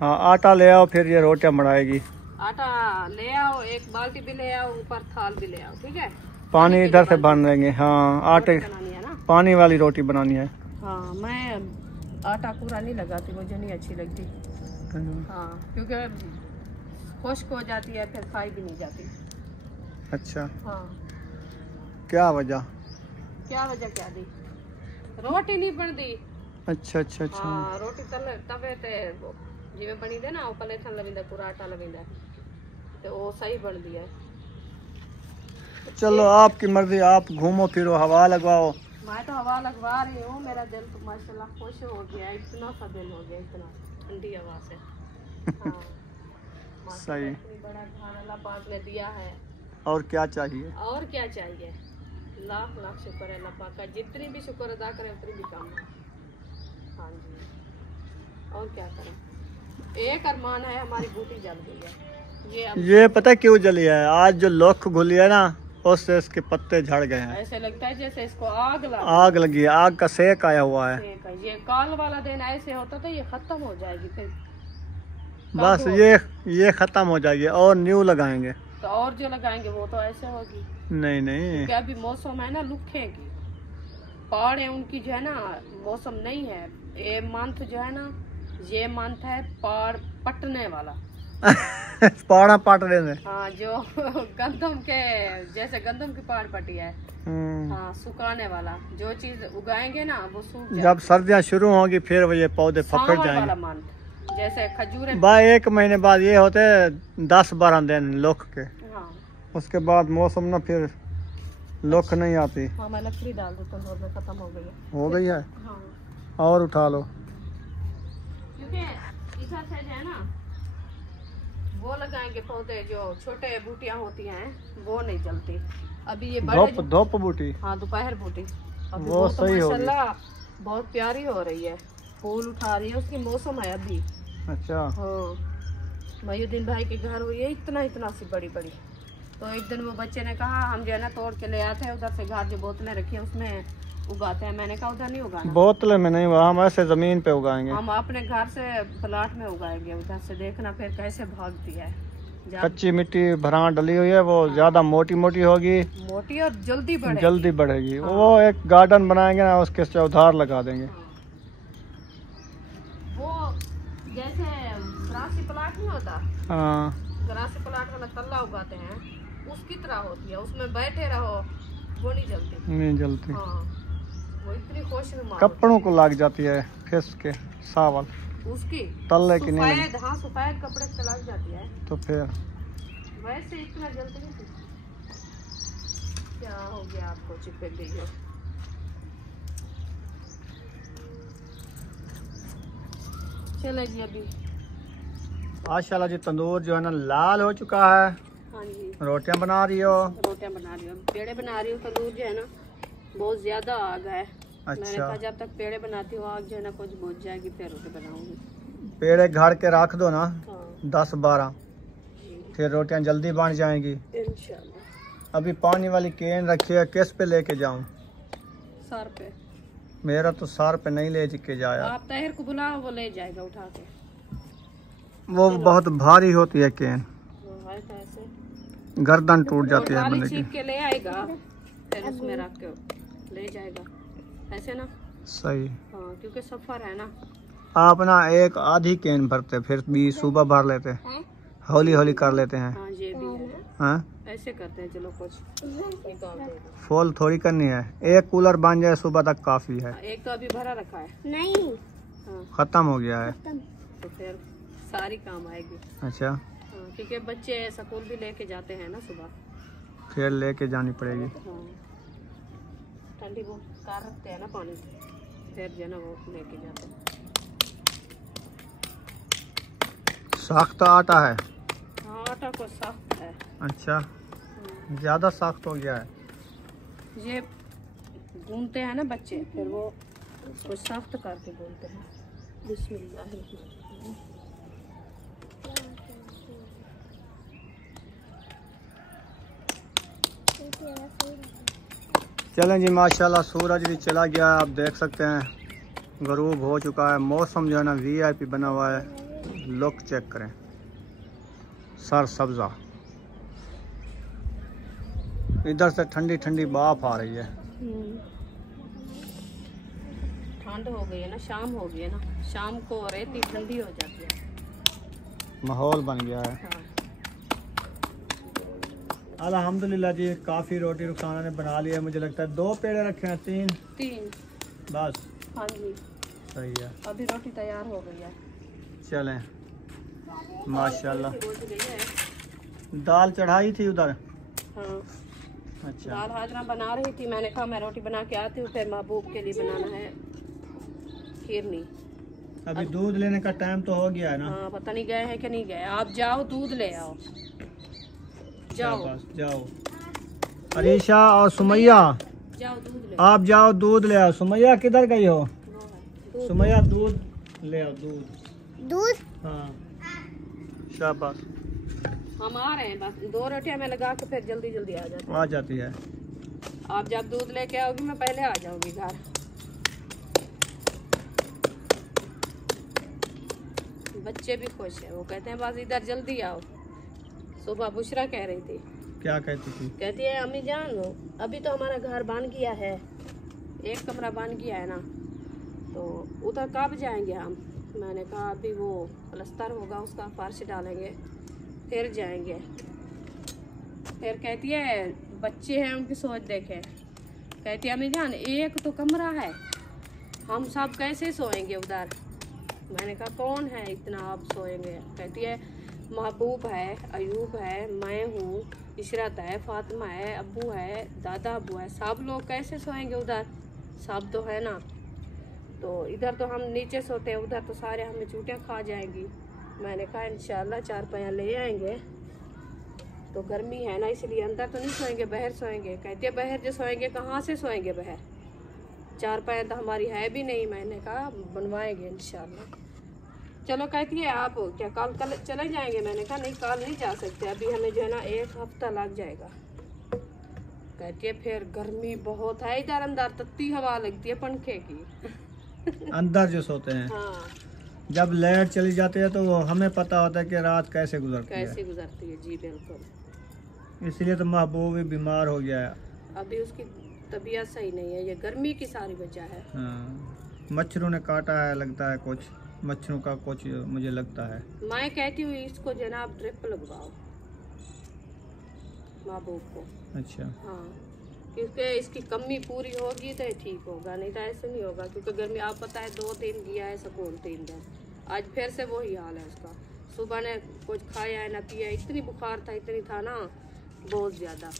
हाँ, आटा ले आओ, फिर ये रोटियां बनाएगी। आटा ले आओ, एक बाल्टी भी ले आओ, ऊपर थाल भी ले आओ, ठीक है? पानी इधर से भर लेंगे। हाँ, आटे बनानी है ना? पानी वाली रोटी बनानी है। हाँ, मैं आटा पूरा नहीं लगाती, मुझे नहीं अच्छी लगती। हाँ, क्योंकि खुश्क हो जाती है, फिर खाई भी नहीं जाती। अच्छा, हाँ, क्या वजह? क्या वजह क्या दी? रोटी नहीं बन दी। अच्छा अच्छा अच्छा। हाँ, रोटी तवे ते जिवें बनी दे ना, पले थन लविंदा, पूरा आटा लविंदा, तो वो सही बन दिया। चलो आपकी मर्जी, आप घूमो फिरो, हवा लगवाओ। मैं तो हवा लगवा रही हूँ, मेरा दिल तो माशाल्लाह खुश हो गया, इतना सा दिल हो गया, इतना ठंडी हवा से। हाँ, सही। इतनी बड़ा घर अल्लाह पाक ने दिया है, और क्या चाहिए? और क्या चाहिए? लाख लाख शुक्र है अल्लाह पाक का, जितनी भी शुक्र अदा करें उतनी भी कम है। हाँ जी, और क्या करें? एक अरमान है, हमारी बूटी जल गई है। ये पता क्यों जली है? आज जो लोख घुली है ना, उससे इसके पत्ते झड़ गए हैं। ऐसे लगता है जैसे इसको आग लगी है, आग का सेक आया हुआ है। ये काल वाला दिन ऐसे होता तो ये खत्म हो जाएगी, फिर बस ये खत्म हो जाएगी और न्यू लगाएंगे। तो और जो लगाएंगे वो तो ऐसे होगी। नहीं नहीं, क्या अभी मौसम है ना लुखे की, पहाड़ उनकी जो है ना मौसम नहीं है। ये मंथ जो है ना, ये मंथ है पहाड़ पटने वाला। पहाड़ा पटने में। हाँ, जो गंदम के जैसे गंदम की पहाड़ पटी है। हाँ, सुखाने वाला, जो चीज उगाएंगे ना वो सूख जाएगी। जब सर्दियाँ शुरू होंगी फिर वो ये पौधे पकड़ वाला जाएंगे। मंथ, जैसे खजूर। भाई 1 महीने बाद ये होते 10-12 दिन लोख के। हाँ, उसके बाद मौसम ना फिर लोख नहीं आती। हाँ, मैं लकड़ी डाल दूँ, तंदूर में खत्म हो गई है। हो गई है? हाँ, और उठा लो। क्योंकि इधर से जो है ना वो लगाएंगे पौधे, जो छोटे बूटियां होती हैं वो नहीं जलती। अभी ये बड़े धूप बूटी। हाँ, दोपहर बूटी अभी वो तो सही होगी। माशाल्लाह बहुत प्यारी हो रही है, फूल उठा रही है, उसकी मौसम है अभी। अच्छा। हाँ, मयूद्दीन भाई के घर हुई है इतना सी बड़ी बड़ी। तो एक दिन वो बच्चे ने कहा हम जो है ना तोड़ के ले आते हैं, उधर से घर जो बोतलें रखी है उसमें उगाते हैं। मैंने कहा उधर नहीं उगाना, बोतले में नहीं, हम ऐसे जमीन पे उगाएंगे। हम अपने घर से प्लाट में उगाएंगे। उधर से देखना फिर कैसे भागती है। कच्ची मिट्टी भरां डली हुई है, वो ज्यादा मोटी होगी, मोटी और जल्दी बढ़ेगी। वो एक गार्डन बनाएंगे ना, उसके चौधार लगा देंगे। वो जैसे ग्रासी प्लाट नहीं होता, हाँ, ग्रासी प्लाट वाला तल्ला उगाते हैं, उसकी तरह होती है। उसमें बैठे रहो, वो नहीं जलती। हाँ, वो इतनी खुशनुमा कपड़ों को लग जाती है फिस के सावल। उसकी तल्ले की नहीं सफेद, हाँ सफेद कपड़े पे लग जाती है। तो फिर वैसे इतना जल्दी नहीं थी। क्या हो गया आपको, चिपक गई हो? चलेगी अभी। माशाल्लाह जी तंदूर जो है ना लाल हो चुका है। हाँ जी, रोटियां बना रही हो? रोटियां बना रही हूँ, पेड़े बना रही हूँ। तंदूर जो है ना बहुत ज्यादा आग है। मैंने अच्छा, कहा जब तक पेड़े बनाती हूँ आग जो है ना कुछ बुझ जाएगी फिर रोटी बनाऊंगी। पेड़े घाड़ के रख दो ना हाँ 10-12, जी, फिर रोटियां जल्दी बन जाएंगी। इंशाल्लाह। अभी पानी वाली केन रखी है, किस पे लेके जाऊं? सर पे। मेरा तो सर पे नहीं ले के जाया, आप ताहिर को बुलाओ, वो ले जाएगा उठा के। वो बहुत भारी होती है केन, वो है तो ऐसे गर्दन टूट जाती है ट्राली बंदे की। छीप के ले आएगा, फिर उसमें रख के ले जाएगा, ऐसे ना। सही। हाँ क्योंकि सफर है ना। आप ना एक आधी केन भरते फिर भी सुबह भर लेते, हौली हौली कर लेते हैं। हाँ ये भी है, हाँ ऐसे करते हैं। चलो कुछ निकाल देगा। फुल थोड़ी करनी है, एक कूलर बन जाए सुबह तक काफी है। एक तो अभी भरा रखा है। नहीं हाँ खत्म हो गया है। तो फिर सारी काम आएगी। अच्छा, हाँ क्योंकि बच्चे स्कूल भी लेके जाते हैं ना सुबह। फिर लेके जानी पड़ेगी। हाँ ठंडी वो कार रखते हैं ना पानी, फिर जो है ना वो लेके जाते हैं। सख्त आटा है? हाँ आटा को सख्त है। अच्छा, ज्यादा सख्त हो गया है। ये गूंथते हैं ना बच्चे, फिर वो उसको सख्त करके गूंथते हैं। बिस्मिल्लाह। चलें जी, माशाल्लाह सूरज भी चला गया है, आप देख सकते हैं गरूब हो चुका है। मौसम जो है ना VIP बना हुआ है। लुक चेक करें, सर सब्जा, इधर से ठंडी ठंडी भाप आ रही है। ठंड हो गई है ना, शाम हो गई है ना, शाम को रेती ठंडी हो जाती है। माहौल बन गया है। हाँ अल्हम्दुलिल्लाह जी, काफ़ी रोटी रुखसाना ने बना लिया है। मुझे लगता है 2 पेड़े रखे हैं, 3 बस। हाँ जी, सही है, अभी रोटी तैयार हो गई है। चलें माशाल्लाह। रोटी हो गई है। दाल चढ़ाई थी उधर? हाँ अच्छा, दाल हाजरा बना रही थी, मैंने कहा मैं रोटी बना के आती हूँ, फिर महबूब के लिए बनाना है खीरनी। अभी दूध लेने का टाइम तो हो गया है ना? हाँ पता नहीं गए हैं कि नहीं गए। आप जाओ दूध ले आओ, जाओ शाबाश, जाओ। अरीशा और सुमैया, जाओ दूध ले आप जाओ दूध ले आओ। सुमैया किधर गई हो? आओ। सुमैया दूध ले आओ, दूध। दूध हाँ शाबाश, हम आ रहे हैं, बस 2 रोटियां मैं लगा के फिर जल्दी जल्दी आ जाती आ जाती है। हूँ। आप जब दूध लेके आओगी मैं पहले आ जाऊंगी घर। बच्चे भी खुश है, वो कहते हैं बस इधर जल्दी आओ। सुबह बुशरा कह रही थी, क्या कहती थी? कहती है अम्मी जान अभी तो हमारा घर बन गया है, 1 कमरा बन गया है ना, तो उधर कब जाएंगे हम? मैंने कहा अभी वो प्लस्तर होगा, उसका फर्श डालेंगे फिर जाएंगे। फिर कहती है बच्चे हैं उनकी सोच देखे, कहती है अम्मी जान 1 तो कमरा है, हम सब कैसे सोएंगे उधर? मैंने कहा कौन है इतना आप सोएंगे? कहती है महबूब है, अयूब है, मैं हूँ, इशरत है, फातिमा है, अब्बू है, दादा अब्बू है, सब लोग कैसे सोएंगे उधर? सब तो है ना, तो इधर तो हम नीचे सोते हैं, उधर तो सारे हमें चूटियाँ खा जाएंगी। मैंने कहा इंशाल्लाह 4 पाया ले आएंगे, तो गर्मी है ना इसलिए अंदर तो नहीं सोएंगे, बाहर सोएंगे। कहती है बाहर जो सोएंगे कहाँ से सोएंगे बाहर, 4 पाया तो हमारी है भी नहीं। मैंने कहा बनवाएंगे इंशाल्लाह। चलो कहती है आप क्या कल चले जाएंगे? मैंने कहा नहीं कल नहीं जा सकते, अभी हमें जो है ना 1 हफ्ता लग जाएगा। कहती है फिर गर्मी बहुत है इधर, अंदर तत्ती हवा लगती है पंखे की। अंदर जो सोते हैं, हाँ जब लाइट चली जाती है तो वो हमें पता होता है कि रात कैसे गुजरती है। कैसे गुजरती है, जी बिल्कुल। इसलिए तो महबूब भी बीमार हो गया है। अभी उसकी तबीयत सही नहीं है, ये गर्मी की सारी वजह है। हाँ, मच्छरों ने काटा है लगता है, कुछ मच्छरों का कुछ मुझे लगता है। मैं कहती हूँ इसको जनाब ड्रिप लगवाओ महबूब को। अच्छा, हाँ क्योंकि इसकी कमी पूरी होगी तो ठीक होगा, नहीं तो ऐसे नहीं होगा। क्योंकि गर्मी आप पता है 2 दिन गया है स्कूल 3 दिन, आज फिर से वही हाल है उसका। सुबह ने कुछ खाया है ना पिया, इतनी बुखार था, इतनी था ना बहुत ज्यादा।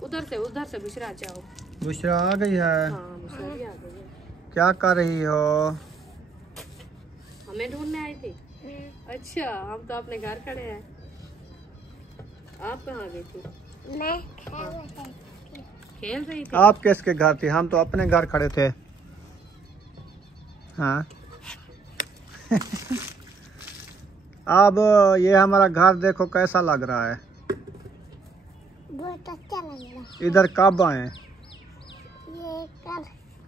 उधर से बुशरा चाहो। बुशरा आ गई है? हाँ बुशरा भी आ गई है। क्या कर रही हो? हमें ढूंढने आई थी? अच्छा, हम तो अपने घर खड़े हैं। आप कहाँ गई थी? मैं खेल रही थी। आप किसके घर थी? हम तो अपने घर खड़े थे। हाँ अब ये हमारा घर देखो कैसा लग रहा है। बहुत अच्छा लग रहा है। इधर कब आए? ये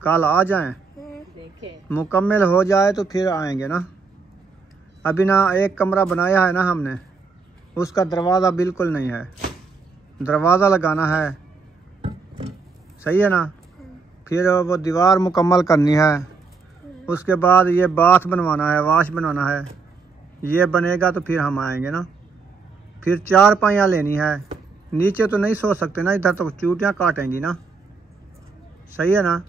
कल आ जाएं? देखे मुकम्मल हो जाए तो फिर आएंगे ना। अभी ना एक कमरा बनाया है ना हमने, उसका दरवाज़ा बिल्कुल नहीं है, दरवाज़ा लगाना है, सही है ना। फिर वो दीवार मुकम्मल करनी है, उसके बाद ये बाथ बनवाना है, वाश बनवाना है। ये बनेगा तो फिर हम आएंगे ना। फिर 4 पाइयाँ लेनी है। नीचे तो नहीं सो सकते ना, इधर तो चूटियाँ काटेंगी ना, सही है ना।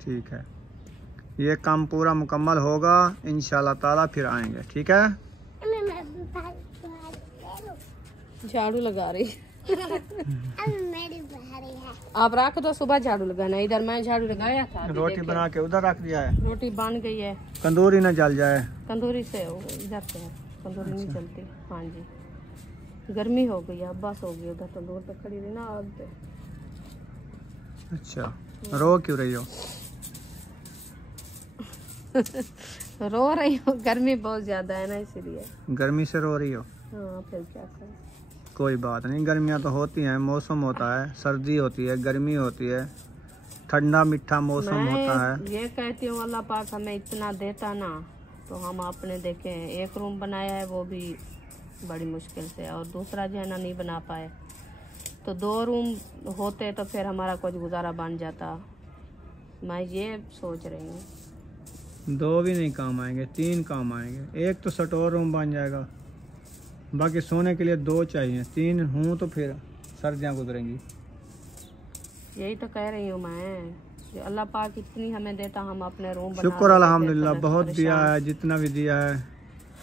ठीक है, ये काम पूरा मुकम्मल होगा इंशाल्लाह ताला, फिर आएंगे, ठीक है। झाड़ू लगा रही। अब मेरी बारी है। आप रख दो, सुबह झाड़ू लगाना। इधर मैं झाड़ू लगाया था। रोटी बना के उधर रख दिया है, रोटी बन गई है। तंदूरी न जल जाए। तंदूरी से हो इधर से है, तंदूरी नहीं चलती। हाँ जी, गर्मी हो गई है, बस हो गई। उधर तंदूर पे खड़ी रही ना आग पे। अच्छा, रो क्यों रही हो? रो रही हूँ, गर्मी बहुत ज्यादा है ना इसीलिए। गर्मी से रो रही हो? हाँ फिर क्या करें। कोई बात नहीं, गर्मियाँ तो होती हैं, मौसम होता है, सर्दी होती है, गर्मी होती है, ठंडा मीठा मौसम होता है। मैं ये कहती हूँ अल्लाह पाक हमें इतना देता ना तो हम अपने देखें। एक रूम बनाया है वो भी बड़ी मुश्किल से, और दूसरा जो है ना नहीं बना पाए। तो 2 रूम होते तो फिर हमारा कुछ गुजारा बन जाता। मैं ये सोच रही हूँ। 2 भी नहीं काम आएंगे, 3 काम आएंगे। एक तो स्टोर रूम बन जाएगा, बाकी सोने के लिए 2 चाहिए। 3 हूँ तो फिर सर्दियाँ गुजरेंगी। यही तो कह रही हूँ मैं, कि अल्लाह पाक इतनी हमें देता, हम अपने रूम बना शुक्र लेते, अल्हम्दुलिल्लाह, फिर बहुत परेशान। दिया है, जितना भी दिया है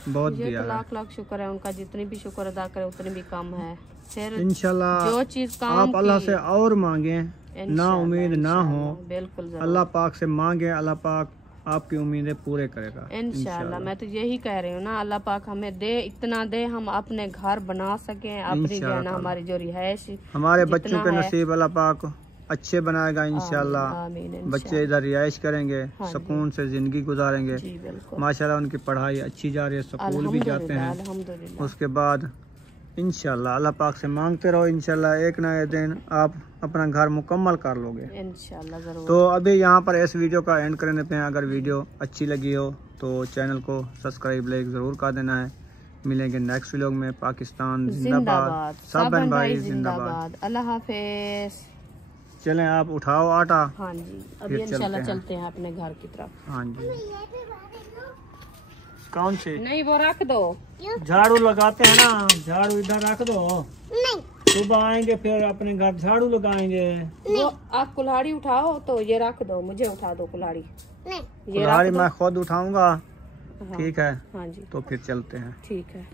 बहुत ये दिया तो है। लाख लाख शुक्र है उनका, जितनी भी शुक्र अदा करे उतनी भी कम है। फिर इंशाल्लाह जो चीज काम आप अल्लाह की, से और मांगे, ना उम्मीद ना हो, बिल्कुल जरूर। अल्लाह पाक से मांगे, अल्लाह पाक आपकी उम्मीदें पूरे करेगा इंशाल्लाह। मैं तो यही कह रही हूँ ना, अल्लाह पाक हमें दे, इतना दे हम अपने घर बना सकें, अपनी जो है ना हमारी जो रिहायश, हमारे बच्चों के नसीब अल्लाह पाक अच्छे बनाएगा इंशाल्लाह। आमीन। बच्चे इधर रिहाइश करेंगे, सुकून से जिंदगी गुजारेंगे। जी बिल्कुल, माशाल्लाह उनकी पढ़ाई अच्छी जा रही है, स्कूल भी जाते हैं। अल्हम्दुलिल्लाह। उसके बाद इंशाल्लाह अल्लाह पाक से मांगते रहो, इंशाल्लाह एक ना एक दिन आप अपना घर मुकम्मल कर लोगे इंशाल्लाह जरूर। तो अभी यहाँ पर इस वीडियो का एंड करने पे हैं। अगर वीडियो अच्छी लगी हो तो चैनल को सब्सक्राइब लाइक ज़रूर कर देना है। मिलेंगे नेक्स्ट व्लॉग में। पाकिस्तान जिंदाबाद, साबन भाई जिंदाबाद। अल्लाह हाफिज। चलें आप उठाओ आटा। हाँ जी, अभी फिर चलते इंशाल्लाह हैं। चलते हैं अपने घर की तरफ। हाँ जी, कौन सी? नहीं वो रख दो, झाड़ू लगाते हैं ना, झाड़ू इधर रख दो। नहीं, सुबह आएंगे फिर अपने घर झाड़ू लगाएंगे। वो आप कुल्हाड़ी उठाओ तो ये रख दो, मुझे उठा दो कुल्हाड़ी। नहीं। ये कुल्हाड़ी रख दो। मैं खुद उठाऊंगा। हाँ, ठीक है, हाँ जी तो फिर चलते हैं। ठीक है।